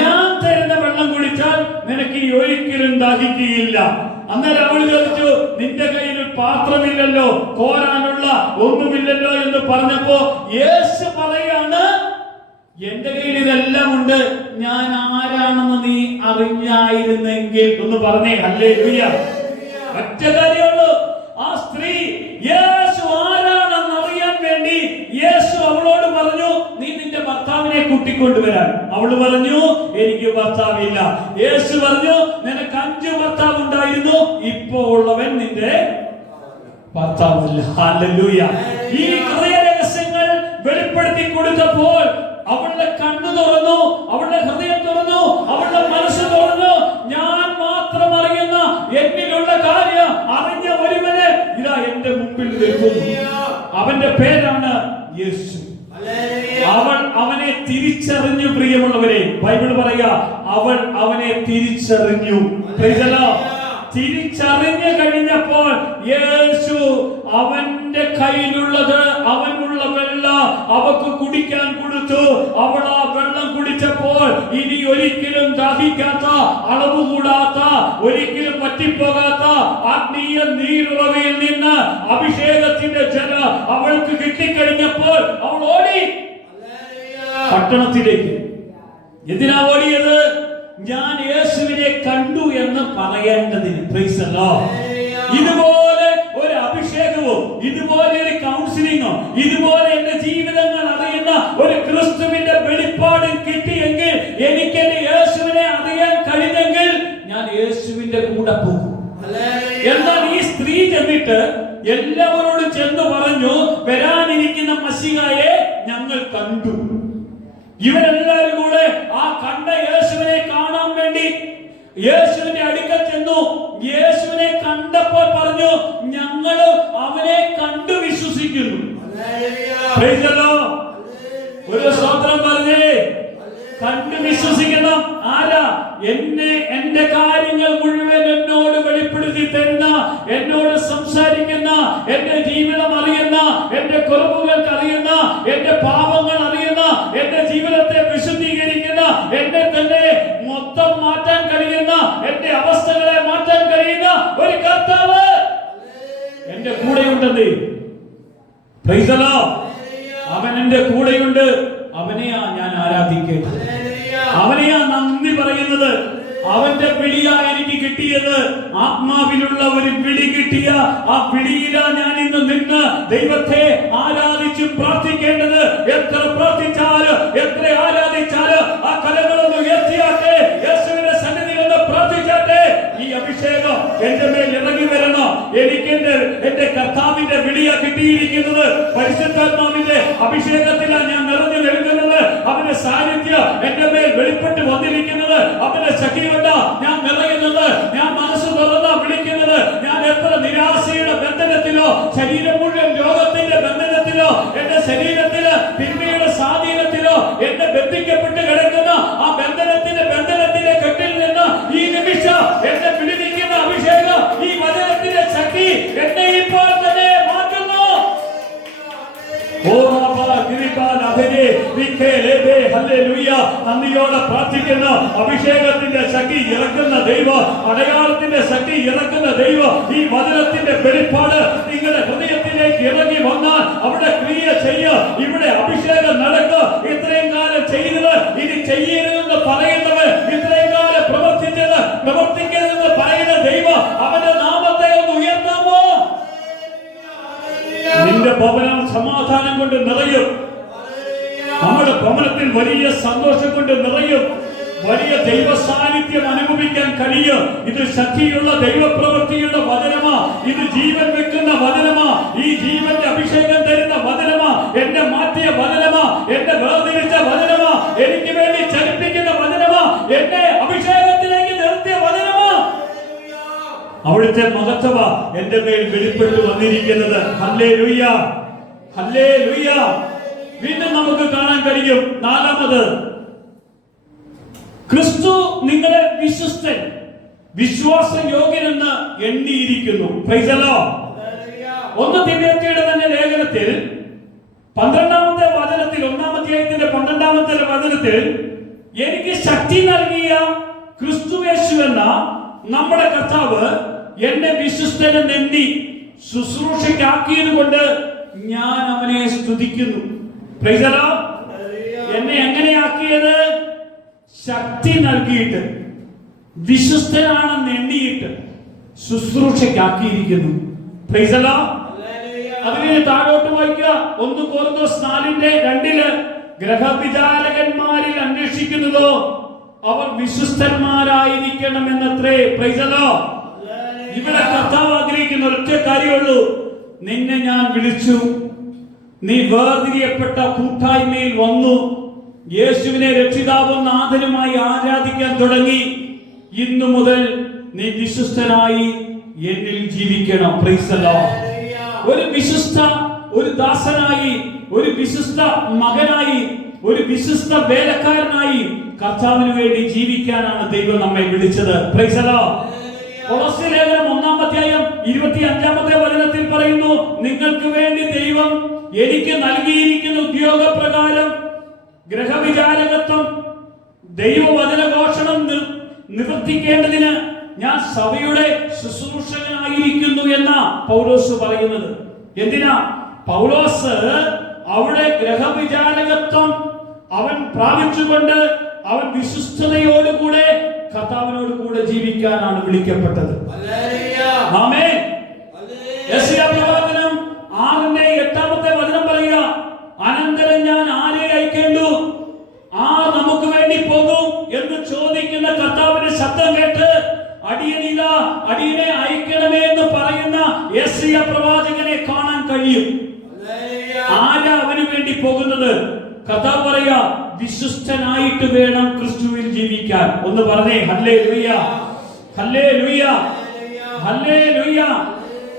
ഞാൻ തരുന്ന വെള്ളം കുടിച്ചാൽ നിനക്ക് ഒരിക്കലും ദാഹിക്കുകയില്ല. അന്നേരം അവൾ ചോദിച്ചു, നിന്റെ കയ്യിൽ പാത്രമില്ലല്ലോ, കോരാനുള്ള ഒന്നുമില്ലല്ലോ എന്ന് പറഞ്ഞപ്പോ യേശു പറയാണ്, എന്റെ കയ്യിൽ ഇതെല്ലാം ഉണ്ട്, ഞാൻ ആരാണെന്ന് നീ അറിഞ്ഞായിരുന്നെങ്കിൽ. ഒന്ന് പറഞ്ഞേ ഹല്ലേലൂയ. ഒറ്റ കാര്യമുള്ളൂ, ആ സ്ത്രീ യേശു ആരാണെന്ന് അറിയാൻ വേണ്ടി യേശു അവളോട് പറഞ്ഞു, നീ നിന്റെ ഭർത്താവിനെ കൂട്ടിക്കൊണ്ടുവരാൻ. അവള് പറഞ്ഞു, എനിക്ക് ഭർത്താവില്ല. യേശു പറഞ്ഞു, നിനക്ക് 5 ഭർത്താവ് ഉണ്ടായിരുന്നു, ഇപ്പോ ഉള്ളവൻ നിന്റെ ഭർത്താവല്ല. ഹല്ലേലൂയ. ഈ ഹൃദയ രഹസ്യങ്ങൾ വെളിപ്പെടുത്തി കൊടുത്തപ്പോൾ അവളുടെ കണ്ണു തുറന്നു, അവളുടെ ഹൃദയം തുറന്നു, അവളുടെ മനസ്സ് തുറന്നു. ഞാൻ മാത്രം അറിയുന്ന എന്നിലുള്ള കാര്യം അറിഞ്ഞ ഒരുവന് ഇതാ എന്റെ മുമ്പിൽ നിൽക്കുന്നു. അവന്റെ പേരാണ് യേശു. അവൾ അവനെ തിരിച്ചറിഞ്ഞു. പ്രിയമുള്ളവരെ, ബൈബിൾ പറയുക, അവൾ അവനെ തിരിച്ചറിഞ്ഞു. തിരിച്ചറിഞ്ഞു കഴിഞ്ഞപ്പോൾ യേശു അവന്റെ കയ്യിലുള്ളത്, അവനുള്ള വെള്ളം അവക്ക് കുടിക്കാൻ കൊടുത്തു. അവൾ ആ വെള്ളം കുടിച്ചപ്പോൾ ഇനി ഒരിക്കലും ദാഹിക്കാത്ത, അളവ് കൂടാത്ത, ഒരിക്കലും പറ്റിപ്പോകാത്ത ആത്മീയ നീരുറവയിൽ നിന്ന് അഭിഷേകത്തിന്റെ ജലം അവൾക്ക് കിട്ടിക്കഴിഞ്ഞപ്പോൾ അവൾ ഓടി പട്ടണത്തിലേക്ക്. എന്തിനാ ഓടിയത്? ഞാൻ യേശുവിനെ കണ്ടു എന്ന് പറയേണ്ടതിന്. Price the Lord. ഇതുപോലെ ഒരു അഭിഷേകവും ഇതുപോലെ ഒരു കൗൺസിലിംഗോ ഇതുപോലെ എന്റെ ജീവിതങ്ങൾ അറിയുന്ന ഒരു ക്രിസ്തുവിന്റെ വെളിപ്പാട് കിട്ടിയെങ്കിൽ, എനിക്ക് എന്റെ യേശുവിനെ അറിയാൻ കഴിഞ്ഞെങ്കിൽ ഞാൻ യേശുവിന്റെ കൂടെ പോകും. എന്നാൽ ഈ സ്ത്രീ ചെന്നിട്ട് എല്ലാവരോടും ചെന്ന് പറഞ്ഞു, വരാനിരിക്കുന്ന മശിഹായെ ഞങ്ങൾ കണ്ടു. ഇവരെല്ലാവരും കൂടെ ആ കണ്ട യേശുവിനെ കാണാൻ വേണ്ടി യേശുവിന്റെ അടുക്കൽ ചെന്നു. യേശുവിനെ കണ്ടപ്പോൾ പറഞ്ഞു, ഞങ്ങള് അവനെ കണ്ടു വിശ്വസിക്കുന്നു. ഒരു സ്തോത്രം പറഞ്ഞേ. കണ്ടു വിശ്വസിക്കണം. ആരാ? എന്റെ കാര്യങ്ങൾ മുഴുവൻ എന്നോട് വെളിപ്പെടുത്തി തരുന്ന, എന്നോട് സംസാരിക്കുന്ന, എന്റെ ജീവിതം അറിയുന്ന, എന്റെ കുറവുകൾക്ക് അറിയുന്ന, എന്റെ പാപങ്ങൾ അറിയുന്ന, എന്റെ ജീവിതത്തെ വിശുദ്ധീകരിക്കുന്ന, എന്നെ തന്നെ മൊത്തം മാറ്റാൻ കഴിയുന്ന, എന്റെ അവസ്ഥകളെ മാറ്റാൻ കഴിയുന്ന ഒരു കർത്താവ് എന്റെ കൂടെയുണ്ടെന്ന്. Price the Lord. അവൻ എന്റെ കൂടെയുണ്ട്. അവനെയാ ഞാൻ ആരാധിക്കേണ്ടത്, അവനെയാ നന്ദി പറയുന്നത്. അവന്റെ വിളിയാ എനിക്ക് കിട്ടിയത്. ആത്മാവിലുള്ള ഒരു വിളി കിട്ടിയ ആ വിളിയിലാ ഞാൻ ഇന്ന് നിന്ന് ദൈവത്തെ ആരാധിച്ചു പ്രാർത്ഥിക്കേണ്ടത്. എത്ര പ്രാർത്ഥിച്ചാലും എത്ര ആരാധിച്ചാലും ആ കരങ്ങളൊന്ന് ഉയർത്തിയാട്ടെ, യേശുവിന്റെ സന്നിധിയിൽ ഒന്ന് പ്രാർത്ഥിച്ചാട്ടെ. ഈ അഭിഷേകം എന്റെ മേൽ ഇറങ്ങി വരണം. എനിക്ക് എന്റെ കർത്താവിന്റെ വിളിയാ കിട്ടിയിരിക്കുന്നത്. പരിശുദ്ധാത്മാവിന്റെ അഭിഷേകത്തിലാണ് ഞാൻ നിറഞ്ഞു നിൽക്കുന്നത്. അവന്റെ സാന്നിധ്യം എന്റെ മേൽ വെളിപ്പെട്ട് വന്നിരിക്കുന്നത്. അവന്റെ ശക്തി ഞാൻ നിറയുന്നത്, ഞാൻ മനസ്സ് തുറന്ന വിളിക്കുന്നത്. ഞാൻ എത്ര നിരാശയുടെ ബന്ധനത്തിലോ ശരീരം മുഴുവൻ രോഗത്തിന്റെ ബന്ധനത്തിലോ എന്റെ ശരീരത്തില് തിന്മയുടെ സ്വാധീനത്തിലോ എന്നെ ബന്ധിക്കപ്പെട്ട് കിടക്കുന്ന ആ ബന്ധനത്തിന്റെ കെട്ടിൽ നിന്ന് ഈ നിമിഷം എന്നെ വിളിക്കുന്ന അഭിഷേകം, ഈ വചനത്തിന്റെ ശക്തി എന്നെ ഇപ്പോൾ തന്നെ മാറ്റുന്നു. ഓ നന്ദിയോടെ പ്രാർത്ഥിക്കുന്ന അഭിഷേകത്തിന്റെ ശക്തി ഇറക്കുന്ന ദൈവം, അടയാളത്തിന്റെ ശക്തി ഇറക്കുന്ന ദൈവം, ഈ വചനത്തിന്റെ വെളിപ്പാട് നിങ്ങളുടെ ഹൃദയത്തിലേക്ക് ഇറങ്ങി വന്നാൽ അവിടെ ക്രിയ ചെയ്യുക, ഇവിടെ അഭിഷേകം നടക്കുക. ഇത്രയും കാലം ചെയ്തത് ഇനി ചെയ്യരുതെന്ന് പറയുന്നവർ, ഇത്രയും കാലം പ്രവർത്തിച്ചത് പ്രവർത്തിക്കരുതെന്ന് പറയുന്ന ദൈവം അവന്റെ നാമത്തെ ഒന്ന് ഉയർത്താമോ? നിന്റെ ഭവനം സമാധാനം കൊണ്ട് നിറയും. നമ്മുടെ ഭവനത്തിൽ വലിയ സന്തോഷം കൊണ്ട് നിറയും. വലിയ ദൈവ സാന്നിധ്യം അനുഭവിക്കാൻ കഴിയും. ഇത് ശക്തിയുള്ള ദൈവപ്രവൃത്തിയുടെ വചനമാ. ഇത് ജീവൻ വെക്കുന്ന വചനമാ. ഈ ജീവന്റെ അഭിഷേകം തരുന്ന വചനമാ. എന്നെ മാറ്റിയ വചനമാ. എന്നെ വേർതിരിച്ച വചനമാ. എനിക്ക് വേണ്ടി ചലിപ്പിക്കുന്ന വചനമാ. എന്നെ അഭിഷേകത്തിലേക്ക് നിർത്തിയ വചനമാ. അവിടുത്തെ മഹത്വ എന്റെ മേൽ വെളിപ്പെട്ടു വന്നിരിക്കുന്നത്. Hallelujah, hallelujah. വീണ്ടും നമുക്ക് കാണാൻ കഴിയും. നാലാമത്, ക്രിസ്തു നിങ്ങളെ വിശ്വസ്തൻ, വിശ്വാസയോഗ്യനെന്ന് എണ്ണിയിരിക്കുന്നു. Praise the Lord. 1 തിമോത്തിയുടെ തന്നെ ലേഖനത്തിൽ 12-ാമത്തെ വചനത്തിൽ, 1-ാം അധ്യായത്തിന്റെ 12-ാമത്തെ വചനത്തിൽ, എനിക്ക് ശക്തി നൽകിയ ക്രിസ്തുയേശു എന്ന നമ്മുടെ കർത്താവ് എന്നെ വിശ്വസ്തനെന്ന് എണ്ണി ശുശ്രൂഷയ്ക്കാക്കിയത് കൊണ്ട് ഞാൻ അവനെ സ്തുതിക്കുന്നു. Praise the lord. എന്നെ എങ്ങനെയാക്കിയത്? ശക്തി നൽകിയിട്ട്, വിശ്വസ്തനാണെന്ന് എണ്ണിയിട്ട് ശുശ്രൂഷയ്ക്കാക്കിയിരിക്കുന്നു. Praise the lord. അതിനെ താഴോട്ട് വായിക്കുക. 1 കൊരിന്ത്യർ 4:2 ഗ്രഹവിചാരകന്മാരിൽ അന്വേഷിക്കുന്നതോ അവർ വിശ്വസ്തന്മാരായിരിക്കണമെന്നത്രേ. Praise the lord. ഇവിടെ കർത്താവ് ആഗ്രഹിക്കുന്ന ഒറ്റ കാര്യമുള്ളൂ. നിന്നെ ഞാൻ വിളിച്ചു, നീ വേർതിരിയപ്പെട്ട കൂട്ടായ്മയിൽ വന്നു, യേശുവിനെ രക്ഷിതാവും നാഥനുമായി ആരാധിക്കാൻ തുടങ്ങി. ഇന്നു മുതൽ നീ വിശ്വസ്തനായി എന്നിൽ ജീവിക്കണം. Price the Lord. ഒരു വിശ്വസ്ത, ഒരു ദാസനായി, ഒരു വിശ്വസ്ത മകനായി, ഒരു വിശ്വസ്ത വേലക്കാരനായി കർത്താവിന് വേണ്ടി ജീവിക്കാനാണ് ദൈവം നമ്മെ വിളിച്ചത്. Price the Lord. കൊളോസ്യ ലേഖനം 1-ാം അധ്യായം 25-ാമത്തെ വചനത്തിൽ പറയുന്നു, നിങ്ങൾക്ക് വേണ്ടി ദൈവം എനിക്ക് നൽകിയിരിക്കുന്ന ഉദ്യോഗപ്രകാരം ഗ്രഹവിചാരകത്വം, ദൈവവചനഘോഷണം നിവർത്തിക്കേണ്ടതിന് ഞാൻ സഭയുടെ ശുശ്രൂഷകനായിരിക്കുന്നു എന്ന പൗലോസ് പറയുന്നത്. എന്തിനാ? പൗലോസ് അവിടെ ഗ്രഹവിചാരകത്വം അവൻ പ്രാപിച്ചുകൊണ്ട് അവൻ വിശ്വസ്തയോടുകൂടെ കർത്താവിനോട് കൂടെ ജീവിക്കാനാണ് വിളിക്കപ്പെട്ടത്. ആമേൻ. യെശയ്യാ പ്രവാചകൻ 6:8 വചനം പറയുക, അനന്തരം ഞാൻ ആരെ അയക്കേണ്ടു? ആർ നമുക്ക് വേണ്ടി പോകും എന്ന് ചോദിക്കുന്ന കർത്താവിന്റെ ശബ്ദം കേട്ട് അടിയനിതാ, അടിയനെ അയക്കണമേ എന്ന് പറയുന്ന യെശയ്യാ പ്രവാചകനെ കാണാൻ കഴിയും. ആരാ അവന് വേണ്ടി പോകുന്നത്? കർത്താവ് പറയാ, വിശ്വസ്തനായിട്ട് വേണം ക്രിസ്തുവിൽ ജീവിക്കാൻ. ഒന്ന് പറഞ്ഞേ ഹല്ലേലൂയ, ഹല്ലേലൂയ, ഹല്ലേലൂയ.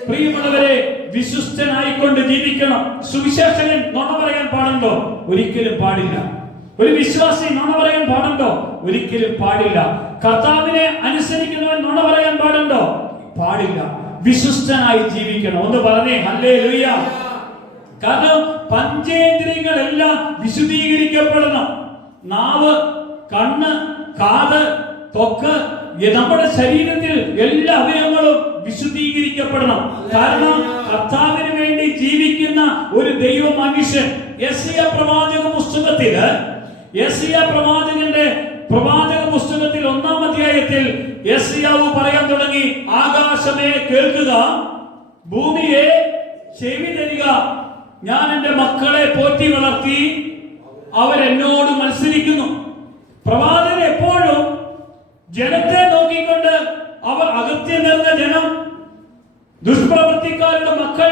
പ്രിയമുള്ളവരെ, വിശ്വസ്തനായിക്കൊണ്ട് ജീവിക്കണം. സുവിശേഷകൻ നുണ പറയാൻ പാടുണ്ടോ? ഒരിക്കലും പാടില്ല. ഒരു വിശ്വാസി നുണ പറയാൻ പാടുണ്ടോ? ഒരിക്കലും പാടില്ല. കർത്താവിനെ അനുസരിക്കുന്നവൻ നുണ പറയാൻ പാടുണ്ടോ? പാടില്ല. വിശ്വസ്തനായി ജീവിക്കണം. ഒന്ന് പറഞ്ഞേ ഹല്ലേലൂയ. കാരണം പഞ്ചേന്ദ്രിയങ്ങളെല്ലാം വിശുദ്ധീകരിക്കപ്പെടണം. നാവ്, കണ്ണ്, കാത്, ത്വക്ക്, നമ്മുടെ ശരീരത്തിൽ എല്ലാ അവയവങ്ങളും വിശുദ്ധീകരിക്കപ്പെടണം. കാരണം കർത്താവിന് വേണ്ടി ജീവിക്കുന്ന ഒരു ദൈവ മനുഷ്യൻ. യെശയ്യാ പ്രവാചക പുസ്തകത്തില്, യെശയ്യാ പ്രവാചകന്റെ പ്രവാചക പുസ്തകത്തിൽ 1-ാം അധ്യായത്തിൽ യെശയ്യാവ് പറയാൻ തുടങ്ങി, ആകാശമേ കേൾക്കുക, ഭൂമിയെ ചെവി തരിക, ഞാൻ എന്റെ മക്കളെ പോറ്റി വളർത്തി, അവരെന്നോട് മത്സരിക്കുന്നു. പ്രവാചകൻ എപ്പോഴും ജനത്തെ നോക്കിക്കൊണ്ട്, അവർ അകത്യം നിറഞ്ഞ ജനം, ദുഷ്പ്രവൃത്തിക്കാരുടെ മക്കൾ,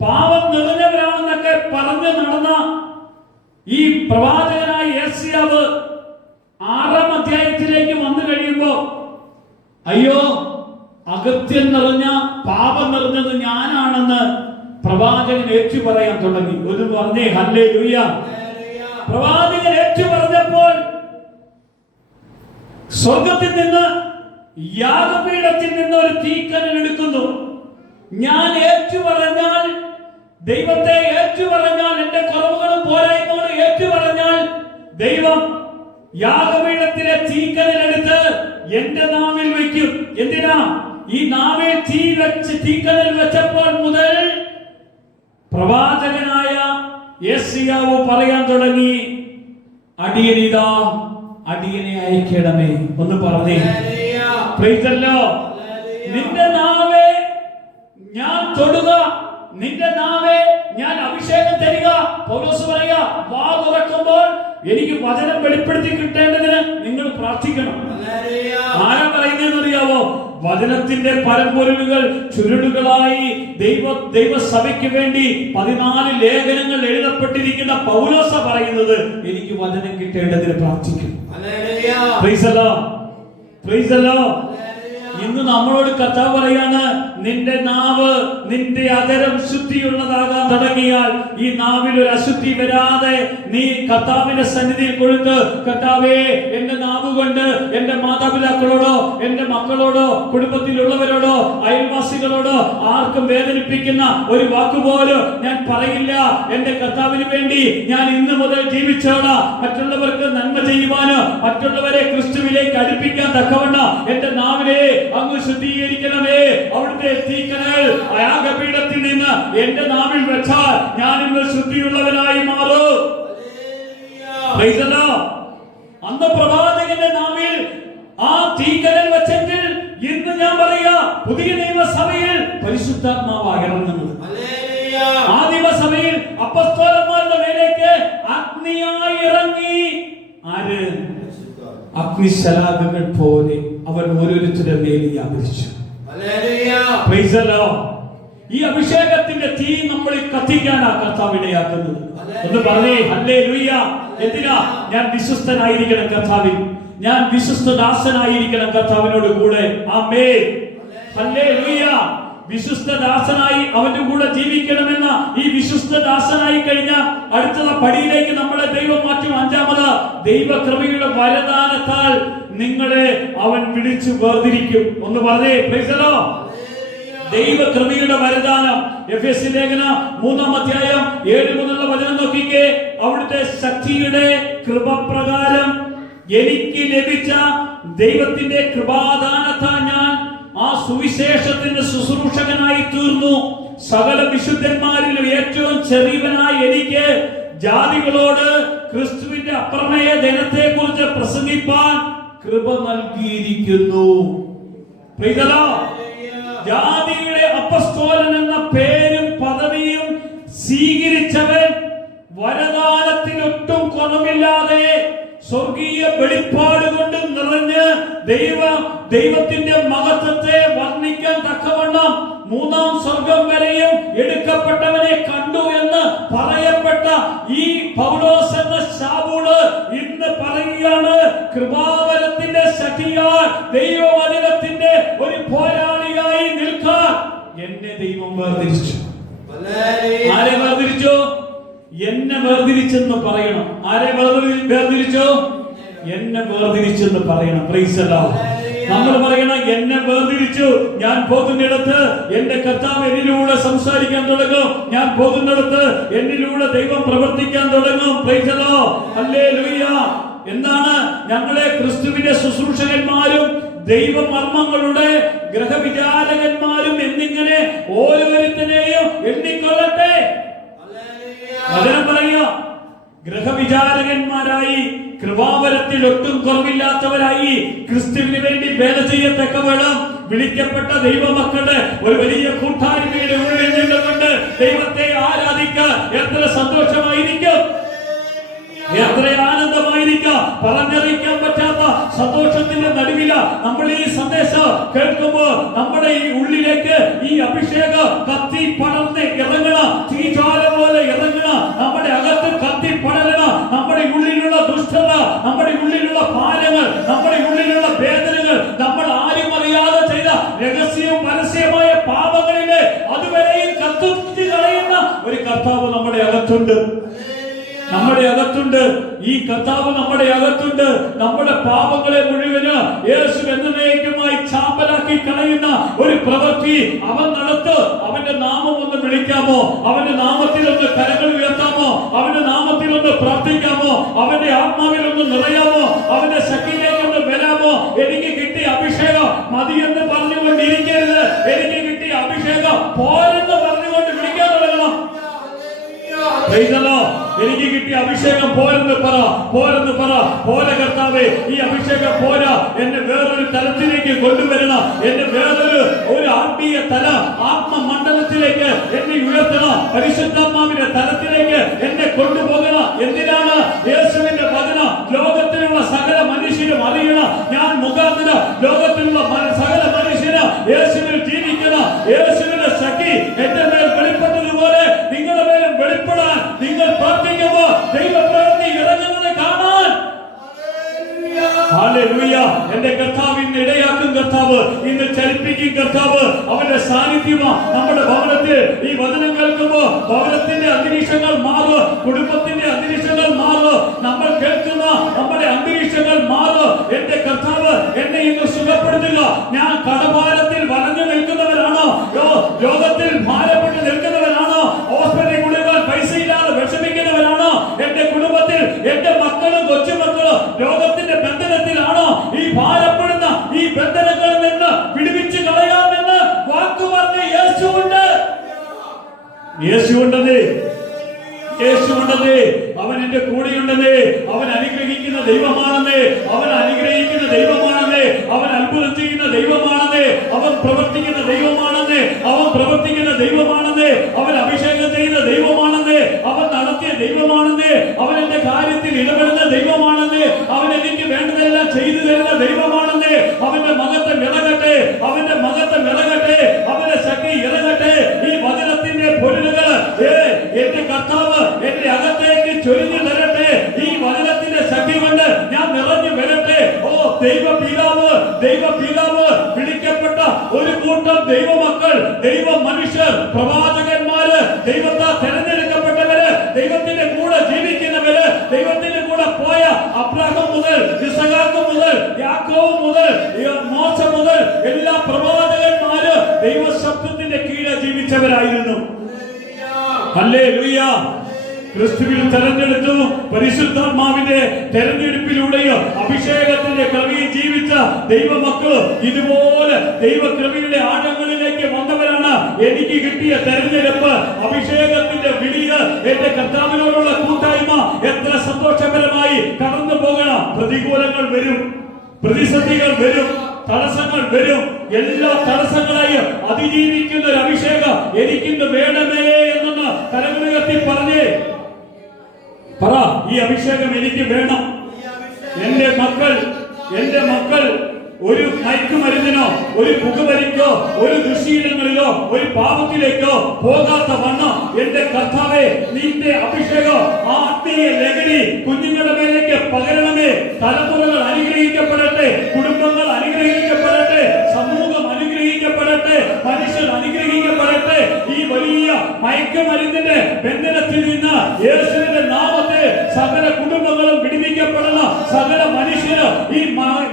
പാപം നിറഞ്ഞവരാണെന്നൊക്കെ പറഞ്ഞു നടന്ന ഈ പ്രവാചകനായ യെശയ്യാവ് 6-ാം അധ്യായത്തിലേക്ക് വന്നു കഴിയുമ്പോ, അയ്യോ, അകത്യം നിറഞ്ഞ, പാപം നിറഞ്ഞത് ഞാനാണെന്ന് പ്രവാചകൻ ഏറ്റു പറയാൻ തുടങ്ങി. ഒരു പറഞ്ഞേ ഹല്ലേലൂയ. പ്രവാചകൻ ഏറ്റു പറഞ്ഞപ്പോൾ സ്വർഗത്തിൽ നിന്ന്, യാഗപീഠത്തിൽ നിന്ന് ഒരു തീക്കനൽ എടുക്കുന്നു. ഞാൻ ഏറ്റു പറഞ്ഞാൽ, ദൈവത്തെ ഏറ്റു പറഞ്ഞാൽ, എന്റെ കുറവുകളും പോരായ്മകളും ഏറ്റു പറഞ്ഞാൽ യാഗപീഠത്തിലെ തീക്കനലെടുത്ത് എന്റെ നാവിൽ വയ്ക്കും. എന്തിനാ? ഈ നാവിൽ തീക്കനൽ വെച്ചപ്പോൾ മുതൽ പ്രവാചകനായ യെശയ്യാവ് പറയാൻ തുടങ്ങി, അടിയനിതാ, അടിയനെ അയക്കണമേ. ഒന്ന് പറഞ്ഞേ, പ്രൈസ് ദി ലോർഡ്. നിന്റെ നാവെ ഞാൻ തൊടുക, നിന്റെ നാവെ ഞാൻ അഭിഷേകം തരിക. പൗലോസ് പറയുക, വാ തുറക്കുമ്പോൾ എനിക്ക് വചനം വെളിപ്പെടുത്തി കിട്ടേണ്ടതിന് നിങ്ങൾ പ്രാർത്ഥിക്കണം. ആരാ പറയുന്നതെന്ന് അറിയാവോ? വചനത്തിന്റെ പരമ്പൊരുളുകൾ ചുരുളുകളായി ദൈവസഭയ്ക്ക് വേണ്ടി 14 ലേഖനങ്ങൾ എഴുതപ്പെട്ടിരിക്കുന്ന പൗലോസ പറയുന്നത്, എനിക്ക് വചനം കിട്ടേണ്ടതിന് പ്രാർത്ഥിക്കും. Price the Lord, praise the Lord. ഇന്ന് നമ്മളോട് കർത്താവ് പറയാണ്, നിന്റെ നാവ്, നിന്റെ അധരം ശുദ്ധിയുള്ളതാകാൻ തുടങ്ങിയാൽ, ഈ നാവിൽ ഒരു അശുദ്ധി വരാതെ നീ കർത്താവിന്റെ സന്നിധിയിൽ കൊടുത്ത്, കർത്താവേ, എന്റെ നാവ് കൊണ്ട് എന്റെ മാതാപിതാക്കളോടോ എന്റെ മക്കളോടോ കുടുംബത്തിലുള്ളവരോടോ അയൽവാസികളോടോ ആർക്കും വേദനിപ്പിക്കുന്ന ഒരു വാക്കുപോലും ഞാൻ പറയില്ല. എന്റെ കർത്താവിന് വേണ്ടി ഞാൻ ഇന്ന് മുതൽ ജീവിച്ചോളാം. മറ്റുള്ളവർക്ക് നന്മ ചെയ്യുവാനോ മറ്റുള്ളവരെ ക്രിസ്തുവിലേക്ക് അടുപ്പിക്കാൻ തക്കവണ്ണം എന്റെ നാവിലെ അങ്ങ് ശുദ്ധീകരിക്കണമേ. അവിടുത്തെ തീക്കനൽ യാഗപീഠത്തിൽ നിന്ന് എന്റെ നാവിൽ വെച്ചാൽ ഞാൻ ഇന്ന് ശുദ്ധിയുള്ളവനായി മാറും. Price the Lord. അന്ന് പ്രവാചകന്റെ നാവിൽ ആ തീക്കനൽ വെച്ചെങ്കിൽ ഇന്ന് ഞാൻ പറയാ, പുതിയ നിയമസഭയിൽ പരിശുദ്ധാത്മാവ് ഇറങ്ങുന്നത്. ആദിമസഭയിൽ അപ്പസ്തോലന്മാരുടെ മേലേക്ക് അഗ്നിയായി ഇറങ്ങി. ആര്? അഗ്നിശലാകങ്ങൾ പോലെ അവർ ഓരോരുത്തരുടെ മേൽ വ്യാപരിച്ചു. Price the Lord. ഈ അഭിഷേകത്തിന്റെ തീ നമ്മൾ കത്തിക്കാനാ കർത്താവ് ഇടയാക്കുന്നത്. ഒന്ന് പറഞ്ഞേ ഹല്ലേലൂയ. എന്തിനാ? ഞാൻ വിശ്വസ്തനായിരിക്കണം കർത്താവിൽ, ഞാൻ വിശ്വസ്തദാസനായിരിക്കണം കർത്താവിനോട് കൂടെ. ആമേൻ, ഹല്ലേലൂയ. വിശ്വസ്തദാസനായി അവന്റെ കൂടെ ജീവിക്കണമെന്ന ഈ വിശ്വസ്തദാസനായി കഴിഞ്ഞ അടുത്ത പടിയിലേക്ക് നമ്മളെ ദൈവം മാറ്റും. 5ാമത്, ദൈവകൃപയുടെ വരദാനത്താൽ നിങ്ങളെ അവൻ വിളിച്ചു വേർതിരിക്കും. ഒന്ന് പറഞ്ഞേ പ്രൈസ് ദി ലോർഡ്. ദൈവകൃപയുടെ വരദാനം. എഫെസ്യ ലേഖനം 3-ാം അധ്യായം 7 മുതലുള്ള വചനം നോക്കിക്കേ. അവിടുത്തെ ശക്തിയുടെ കൃപപ്രകാരം എനിക്ക് ലഭിച്ച ദൈവത്തിന്റെ കൃപാദാനത്താൽ ഞാൻ ആ സുവിശേഷത്തിന്റെ ശുശ്രൂഷകനായി തീർന്നു. സകല വിശുദ്ധന്മാരിലും ഏറ്റവും ചെറിയവനായി എനിക്ക് ജാതികളോട് ക്രിസ്തുവിന്റെ അപ്രമേയ ദിനത്തെ കുറിച്ച് പ്രസംഗിപ്പാൻ കൃപ നൽകിയിരിക്കുന്നു. Price the Lord. ജാതിയുടെ അപ്പസ്തോലൻ എന്ന പേരും പദവിയും സ്വീകരിച്ചവൻ വരദാനത്തിനൊട്ടും കുറവില്ലാതെ സ്വർഗീയ വെളിപ്പാട് കൊണ്ട് നിറഞ്ഞ് ദൈവത്തിന്റെ മഹത്വത്തെ വർണ്ണിക്കാൻ തക്കവണ്ണം 3-ാം സ്വർഗം വരെയും എടുക്കപ്പെട്ടവനെ കണ്ടു എന്ന് പറയപ്പെട്ട ഈ പൗലോസ് എന്ന ശൗല് ഇന്ന് പറയുകയാണ്, കൃപാവരത്തിന്റെ ശക്തിയാൽ ദൈവവചനത്തിന്റെ ഒരു പോരാളിയായി നിൽക്കാൻ എന്നെ ദൈവം വേർതിരിച്ചു. ആരെ വേർതിരിച്ചു? എന്നെ വേർതിരിച്ചെന്ന് പറയണം. ആരെ വേർതിരിച്ചു? എന്നെ വേർതിരിച്ചെന്ന് പറയണം. Price the Lord. നമ്മൾ പറയണം, എന്നെ വേർതിരിച്ചു. ഞാൻ പോകുന്നിടത്ത് എന്റെ കർത്താവ് എന്നിലൂടെ സംസാരിക്കാൻ തുടങ്ങും. ഞാൻ പോകുന്നിടത്ത് എന്നിലൂടെ ദൈവം പ്രവർത്തിക്കാൻ തുടങ്ങും. Price the Lord. ഹല്ലേലൂയ. എന്താണ്? ഞങ്ങളെ ക്രിസ്തുവിന്റെ ശുശ്രൂഷകന്മാരും ദൈവമർമ്മങ്ങളുടെ ഗ്രഹവിചാരകന്മാരും എന്നിങ്ങനെ ഓരോരുത്തരെയും എണ്ണിക്കൊള്ളട്ടെ. വചനം പറയുക, ഗ്രഹവിചാരകന്മാരായി, കൃപാവരത്തിൽ ഒട്ടും കുറവില്ലാത്തവരായി, ക്രിസ്തുവിന് വേണ്ടി വേല ചെയ്യത്തക്കവണ്ണം വിളിക്കപ്പെട്ട ദൈവമക്കളുടെ ഒരു വലിയ കൂട്ടായ്മയുടെ ഉള്ളിൽ നിന്നുകൊണ്ട് ദൈവത്തെ ആരാധിക്കാൻ എത്ര സന്തോഷമായിരിക്കും, എത്ര ആനന്ദമായിരിക്കാം. പറഞ്ഞറിയിക്കാൻ പറ്റാത്ത സന്തോഷത്തിന്റെ നടുവില നമ്മൾ ഈ സന്ദേശം കേൾക്കുമ്പോൾ നമ്മുടെ ഈ ഉള്ളിലേക്ക് ഈ അഭിഷേകം കത്തി പടർന്ന് ഇറങ്ങണം. തീജ്വാല പോലെ ഇറങ്ങണം. നമ്മുടെ അകത്ത് കത്തി പടരണം. നമ്മുടെ ഉള്ളിലുള്ള ദുഷ്ടത, നമ്മുടെ ഉള്ളിലുള്ള ഭാരങ്ങൾ, നമ്മുടെ ഉള്ളിലുള്ള വേദനകൾ, നമ്മൾ ആരും അറിയാതെ ചെയ്ത രഹസ്യവും പരസ്യമായ പാപങ്ങളിലെ അതുവരെയും കത്തിച്ച് കളയുന്ന ഒരു കർത്താവ് നമ്മുടെ അകത്തുണ്ട്. നമ്മുടെ അകത്തുണ്ട്. ഈ കർത്താവ് നമ്മുടെ അകത്തുണ്ട്. നമ്മുടെ പാപങ്ങളെ മുഴുവന് യേശു എന്നേക്കുമായി ചാമ്പലാക്കി കളയുന്ന ഒരു പ്രവൃത്തി അവൻ നടത്ത്. അവന്റെ നാമം ഒന്ന് വിളിക്കാമോ? അവന്റെ നാമത്തിൽ ഒന്ന് കരങ്ങൾ ഉയർത്താമോ? അവന്റെ നാമത്തിൽ ഒന്ന് പ്രാർത്ഥിക്കാമോ? അവന്റെ ആത്മാവിൽ ഒന്ന് നിറയാമോ? അവന്റെ ശക്തിയിലേക്ക് ഒന്ന് വരാമോ? എനിക്ക് കിട്ടിയ അഭിഷേകം മതിയെന്ന് പറഞ്ഞുകൊണ്ടിരിക്കരുത്. എനിക്ക് കിട്ടിയ അഭിഷേകം പോരെന്ന് പറഞ്ഞുകൊണ്ട് വിളിക്കാൻ തുടങ്ങണം. എനിക്ക് കിട്ടിയ അഭിഷേകം പോരെന്ന് പറ, പോരെന്ന് പറ. പോരാ കർത്താവേ, ഈ അഭിഷേകം പോരാ, എന്നെ വേറൊരു തലത്തിലേക്ക് കൊണ്ടുവരണം. എന്നെ വേറൊരു ആത്മീയ തല, ആത്മമണ്ഡലത്തിലേക്ക് എന്നെ ഉയർത്തണം. പരിശുദ്ധാത്മാവിന്റെ തലത്തിലേക്ക് എന്നെ കൊണ്ടുപോകണം. എന്തിനാണ്? യേശുവിന്റെ വചനം ലോകത്തിലുള്ള സകല മനുഷ്യരും അറിയണം. ഞാൻ മുഖാന്തരം ലോകത്തിലുള്ള സകല മനുഷ്യരും യേശുവിൽ ജീവിക്കണം. യേശുവിന്റെ ശക്തി എന്റെ മേൽ വെളിപ്പെട്ടതുപോലെ നിങ്ങളുടെ മേലും വെളിപ്പെടാൻ നിങ്ങൾ പ്രാർത്ഥിക്കുമ്പോൾ ദൈവപ്രവൃത്തി ഇറങ്ങുന്നത് കാണാൻ. ഹല്ലേലൂയ. എന്റെ കർത്താവ് ഇന്ന് ഇടയാക്കും കർത്താവ്, ഇന്ന് ചലിപ്പിക്കും കർത്താവ്. അവന്റെ സാന്നിധ്യം നമ്മുടെ ഭവനത്തിൽ ഈ വചനം കേൾക്കുമ്പോൾ ഭവനത്തിന്റെ അന്തരീക്ഷങ്ങൾ മാറും, കുടുംബത്തിന്റെ അന്തരീക്ഷങ്ങൾ മാറും, നമ്മൾ കേൾക്കുന്ന നമ്മുടെ അന്തരീക്ഷങ്ങൾ മാറും. എന്റെ കർത്താവ് എന്നെ ഇന്ന് സുഖപ്പെടുത്തുക. ഞാൻ കടഭാരത്തിൽ വലഞ്ഞു നിൽക്കുന്നവരാണോ? രോഗത്തിൽ ഭാരപ്പെട്ട് നിൽക്കുന്നവരാണോ? ഹോസ്പിറ്റലിൽ കൊടുക്കാൻ പൈസയില്ലാതെ വിഷമിക്കുന്നവരാണോ? എന്റെ കുടുംബത്തിൽ എന്റെ മക്കളും കൊച്ചുമക്കളും രോഗത്തിന്റെ ബന്ധനത്തിലാണോ? ഈ ഭാരപ്പെടുന്ന ഈ ബന്ധനങ്ങളിൽ നിന്ന് വിടുവിച്ച് കളയാമെന്ന് വാക്കു പറഞ്ഞ യേശുവുണ്ട്. യേശുവുണ്ടെന്നേ, യേശുവുണ്ടെന്നേ. അവൻ എന്റെ കൂടെയുണ്ടെന്നേ. അവൻ അനുഗ്രഹിക്കുന്ന ദൈവമാണെന്നേ. അവൻ അനുഗ്രഹിക്കുന്ന ദൈവമാണെന്നേ. അവൻ അത്ഭുതം ചെയ്യുന്ന ദൈവമാണെന്നേ. അവൻ പ്രവർത്തിക്കുന്ന ദൈവമാണെന്നേ. അവൻ പ്രവർത്തിക്കുന്ന ദൈവമാണെന്നേ. അവൻ അഭിഷേകം ചെയ്യുന്ന ദൈവമാണെന്നേ. അവൻ നടത്തിയ ദൈവമാണെന്നേ. അവൻ എന്റെ കാര്യത്തിൽ ഇടപെടുന്ന ദൈവമാണെന്നേ. അവൻ എനിക്ക് വേണ്ടതെല്ലാം ചെയ്തു തരുന്ന ദൈവമാണെന്നേ. അവന്റെ മഹത്വം ഇറങ്ങട്ടെ, അവന്റെ മഹത്വം ഇറങ്ങട്ടെ, അവന്റെ ശക്തി ഇറങ്ങട്ടെ. ഈ വചനത്തിന്റെ പൊരുളുകൾ എന്റെ കർത്താവ് എന്റെ അകത്തേക്ക് ചൊരിഞ്ഞു തരട്ടെ. ഈ വചനത്തിന്റെ ശക്തി കൊണ്ട് ഞാൻ നിറഞ്ഞു വരട്ടെ. ഓ ദൈവപിതാവ്, ദൈവപിതാവ് വിളിക്കപ്പെട്ട ഒരു കൂട്ടം ദൈവമക്കൾ, ദൈവ മനുഷ്യർ, പ്രവാചകന്മാര്, ദൈവത്താൽ തെരഞ്ഞെടുക്കപ്പെട്ടവര്, ദൈവത്തിന്റെ കൂടെ ജീവിക്കുന്നവര്, ദൈവത്തിന്റെ കൂടെ പോയ അബ്രഹാം മുതൽ ഇസഹാക്ക് മുതൽ യാക്കോബ് മുതൽ മോശ മുതൽ എല്ലാ പ്രവാചകന്മാര് ദൈവശബ്ദത്തിന്റെ കീഴിൽ ജീവിച്ചവരായിരുന്നു. ഹല്ലേലൂയ. ക്രിസ്തുവിൽ തെരഞ്ഞെടുത്തു. പരിശുദ്ധാത്മാവിന്റെ തെരഞ്ഞെടുപ്പിലൂടെയോ അഭിഷേകത്തിന്റെ കൃപയിൽ ജീവിച്ച ദൈവമക്കൾ ഇതുപോലെ ദൈവകൃപയുടെ ആഴങ്ങളിലേക്ക് വന്നവരാണ്. എനിക്ക് കിട്ടിയ തെരഞ്ഞെടുപ്പ്, അഭിഷേകത്തിന്റെ വിളിയ, എന്റെ കർത്താവിനോടുള്ള കൂട്ടായ്മ എത്ര സന്തോഷകരമായി കടന്നു പോകണം. പ്രതികൂലങ്ങൾ വരും, പ്രതിസന്ധികൾ വരും, തടസ്സങ്ങൾ വരും. എല്ലാ തടസ്സങ്ങളെയും അതിജീവിക്കുന്ന ഒരു അഭിഷേകം എനിക്കിന്ന് വേണമേ എന്നൊന്ന് കരങ്ങളുയർത്തി പറഞ്ഞേ പറ. ഈ അഭിഷേകം എനിക്ക് വേണം. എന്റെ മക്കൾ ഒരു മയക്കുമരുന്നിനോ ഒരു പുകവലിക്കോ ഒരു ദുശീലങ്ങളിലോ ഒരു പാപത്തിലേക്കോ പോകാത്ത വണ്ണം എന്റെ കർത്താവേ നിന്റെ അഭിഷേകം, ആത്മീയ ലഹരി കുഞ്ഞുങ്ങളുടെ മേലേക്ക് പകരണമേ. തലമുറകൾ അനുഗ്രഹിക്കപ്പെടട്ടെ, കുടുംബങ്ങൾ അനുഗ്രഹിക്കപ്പെടട്ടെ, സമൂഹം അനുഗ്രഹിക്കപ്പെടട്ടെ, മനുഷ്യർ അനുഗ്രഹിക്കപ്പെടട്ടെ. ഈ വലിയ മയക്കുമരുന്നിന്റെ ബന്ധനത്തിൽ നിന്ന് യേശുവിന്റെ നാമത്തിൽ സകല കുടുംബങ്ങളും വിടുവിക്കപ്പെടണം. സകല മനുഷ്യരും ഈ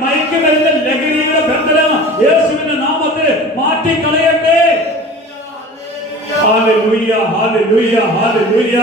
മയക്കുമരുന്ന് ലഹരിയുടെ ബന്ധനം യേശുവിന്റെ നാമത്തിൽ മാറ്റിക്കളയട്ടെ. ഹല്ലേലൂയ, ഹല്ലേലൂയ, ഹല്ലേലൂയ,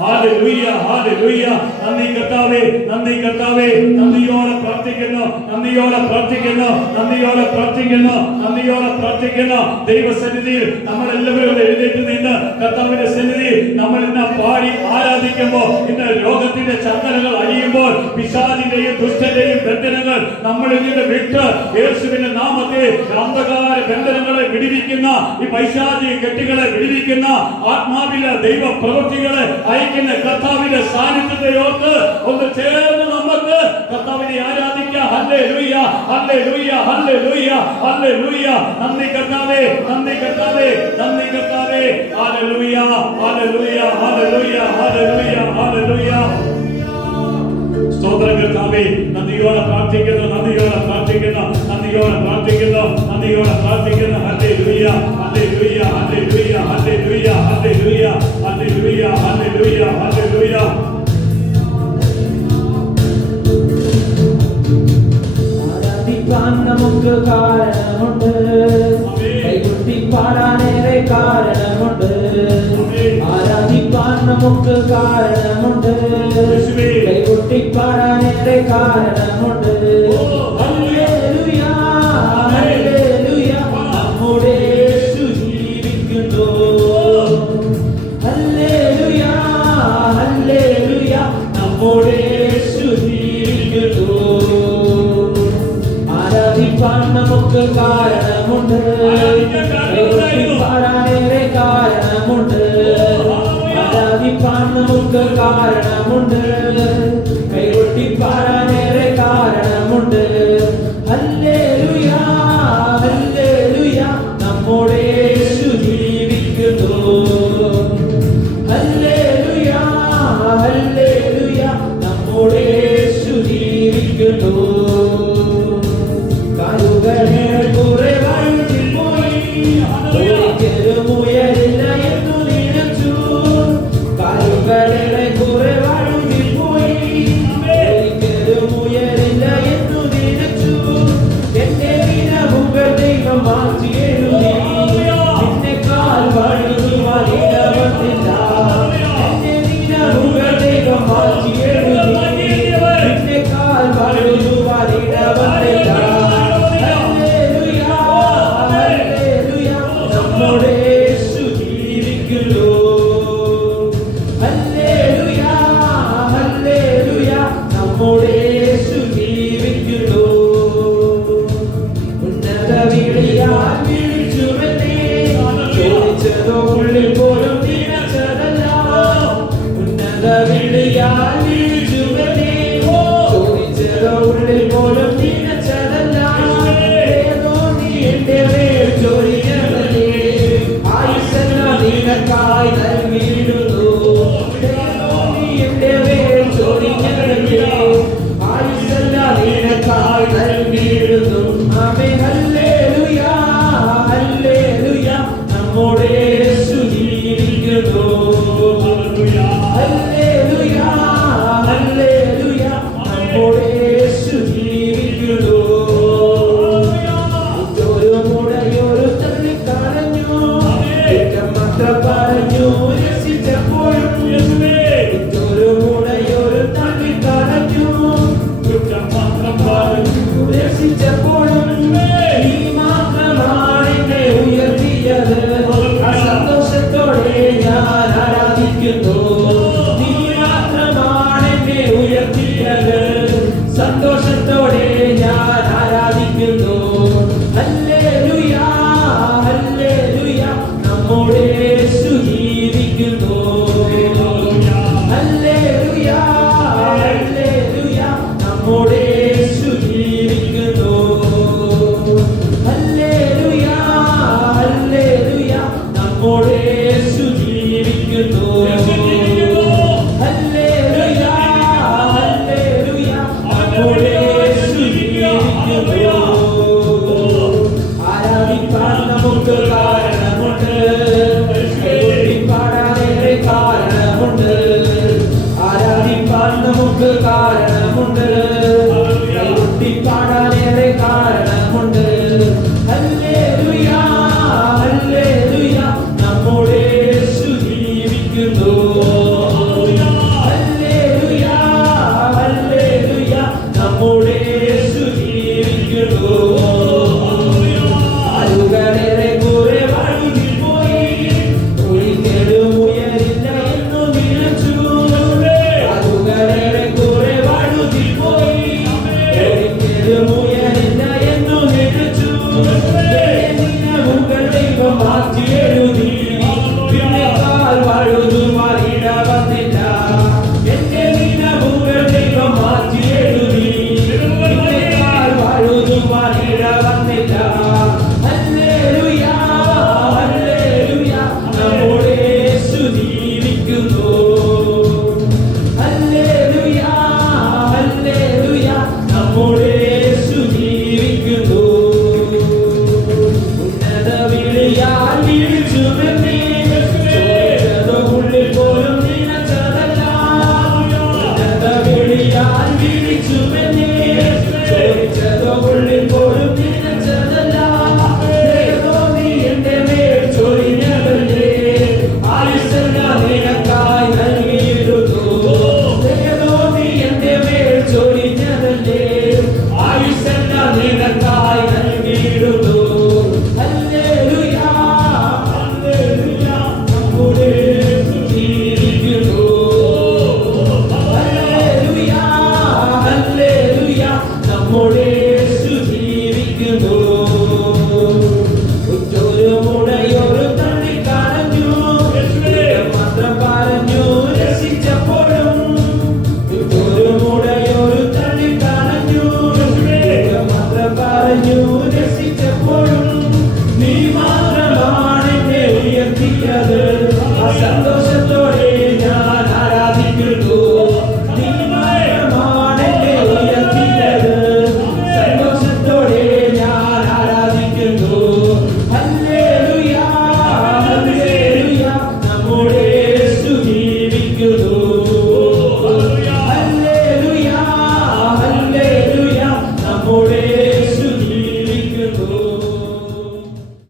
ഹല്ലേലൂയ, ഹല്ലേലൂയ. നന്ദി കർത്താവേ, നന്ദി കർത്താവേ. നന്ദിയോടെ പ്രാർത്ഥിക്കുന്നു, നന്ദിയോടെ പ്രാർത്ഥിക്കുന്നു, നന്ദിയോടെ പ്രാർത്ഥിക്കുന്നു, നന്ദിയോടെ പ്രാർത്ഥിക്കുന്നു. ദൈവസന്നിധിയിൽ നമ്മളെല്ലാവരും എഴുന്നേറ്റ് നിന്ന് കർത്താവിന്റെ സന്നിധി നമ്മൾ ഇന്ന് പാടി ആരാധിക്കുമ്പോൾ, ഇന്ന് ലോകത്തിന്റെ ചങ്ങലകൾ അഴിയുമ്പോൾ, പിശാചിന്റെയും ദുഷ്ടന്റെയും ബന്ധനങ്ങൾ നമ്മളിൽ നിന്ന് വിട്ട് യേശുവിന്റെ നാമത്തിൽ അന്ധകാര ബന്ധനങ്ങളെ വിടുവിക്കുന്ന, ഈ പൈശാചിക കെട്ടുകളെ വിടുവിക്കുന്ന, ആത്മാവിലെ ദൈവ പ്രവൃത്തികളെ അയക്കുന്ന കർത്താവിന്റെ സാന്നിധ്യത്തെ ഓർത്ത് ഒന്ന് ചേർന്ന് നമുക്ക് കർത്താവിനെ ആരാധിക്കാം. ഹല്ലേലൂയ, ഹല്ലേലൂയ, ഹല്ലേലൂയ, ഹല്ലേലൂയ. നന്ദി കർത്താവേ, നന്ദി കർത്താവേ, നന്ദി കർത്താവേ. ഹല്ലേലൂയ, ഹല്ലേലൂയ, ഹല്ലേലൂയ, ഹല്ലേലൂയ, ഹല്ലേലൂയ. സ്തോത്രം കർത്താവേ. നന്ദിയോടെ പ്രാർത്ഥിക്കുന്നു, നന്ദിയോടെ പ്രാർത്ഥിക്കുന്നു, നന്ദിയോടെ പ്രാർത്ഥിക്കുന്നു, നന്ദിയോടെ പ്രാർത്ഥിക്കുന്നു. ഹല്ലേലൂയ, ഹല്ലേലൂയ, ഹല്ലേലൂയ, ഹല്ലേലൂയ, ഹല്ലേലൂയ, ഹല്ലേലൂയ, ഹല്ലേലൂയ, ഹല്ലേലൂയ. ആരാധിക്കാൻ നമുക്ക് കാരണമുണ്ട്, കൈകൊട്ടി പാടാനേറെ കാരണമുണ്ട്. ആരാധിക്കാൻ നമുക്ക് നമുക്ക് കാരണമുണ്ട്. കൈകൊട്ടിപ്പാടാനേറെ കാരണമുണ്ട്. ഹല്ലേലൂയ, ഹല്ലേലൂയ, നമ്മുടെ യേശു ജീവിക്കുന്നു. ഹല്ലേലൂയ, ഹല്ലേലൂയ, നമ്മുടെ യേശു ജീവിക്കുന്നു. ആരാധിപ്പാൻ നമുക്ക് കാരണമുണ്ട്. കൈകൊട്ടിപ്പാടാനേറെ കാരണമുണ്ട്. ആരാധിപ്പാൻ നമുക്ക് കാരണമുണ്ട്.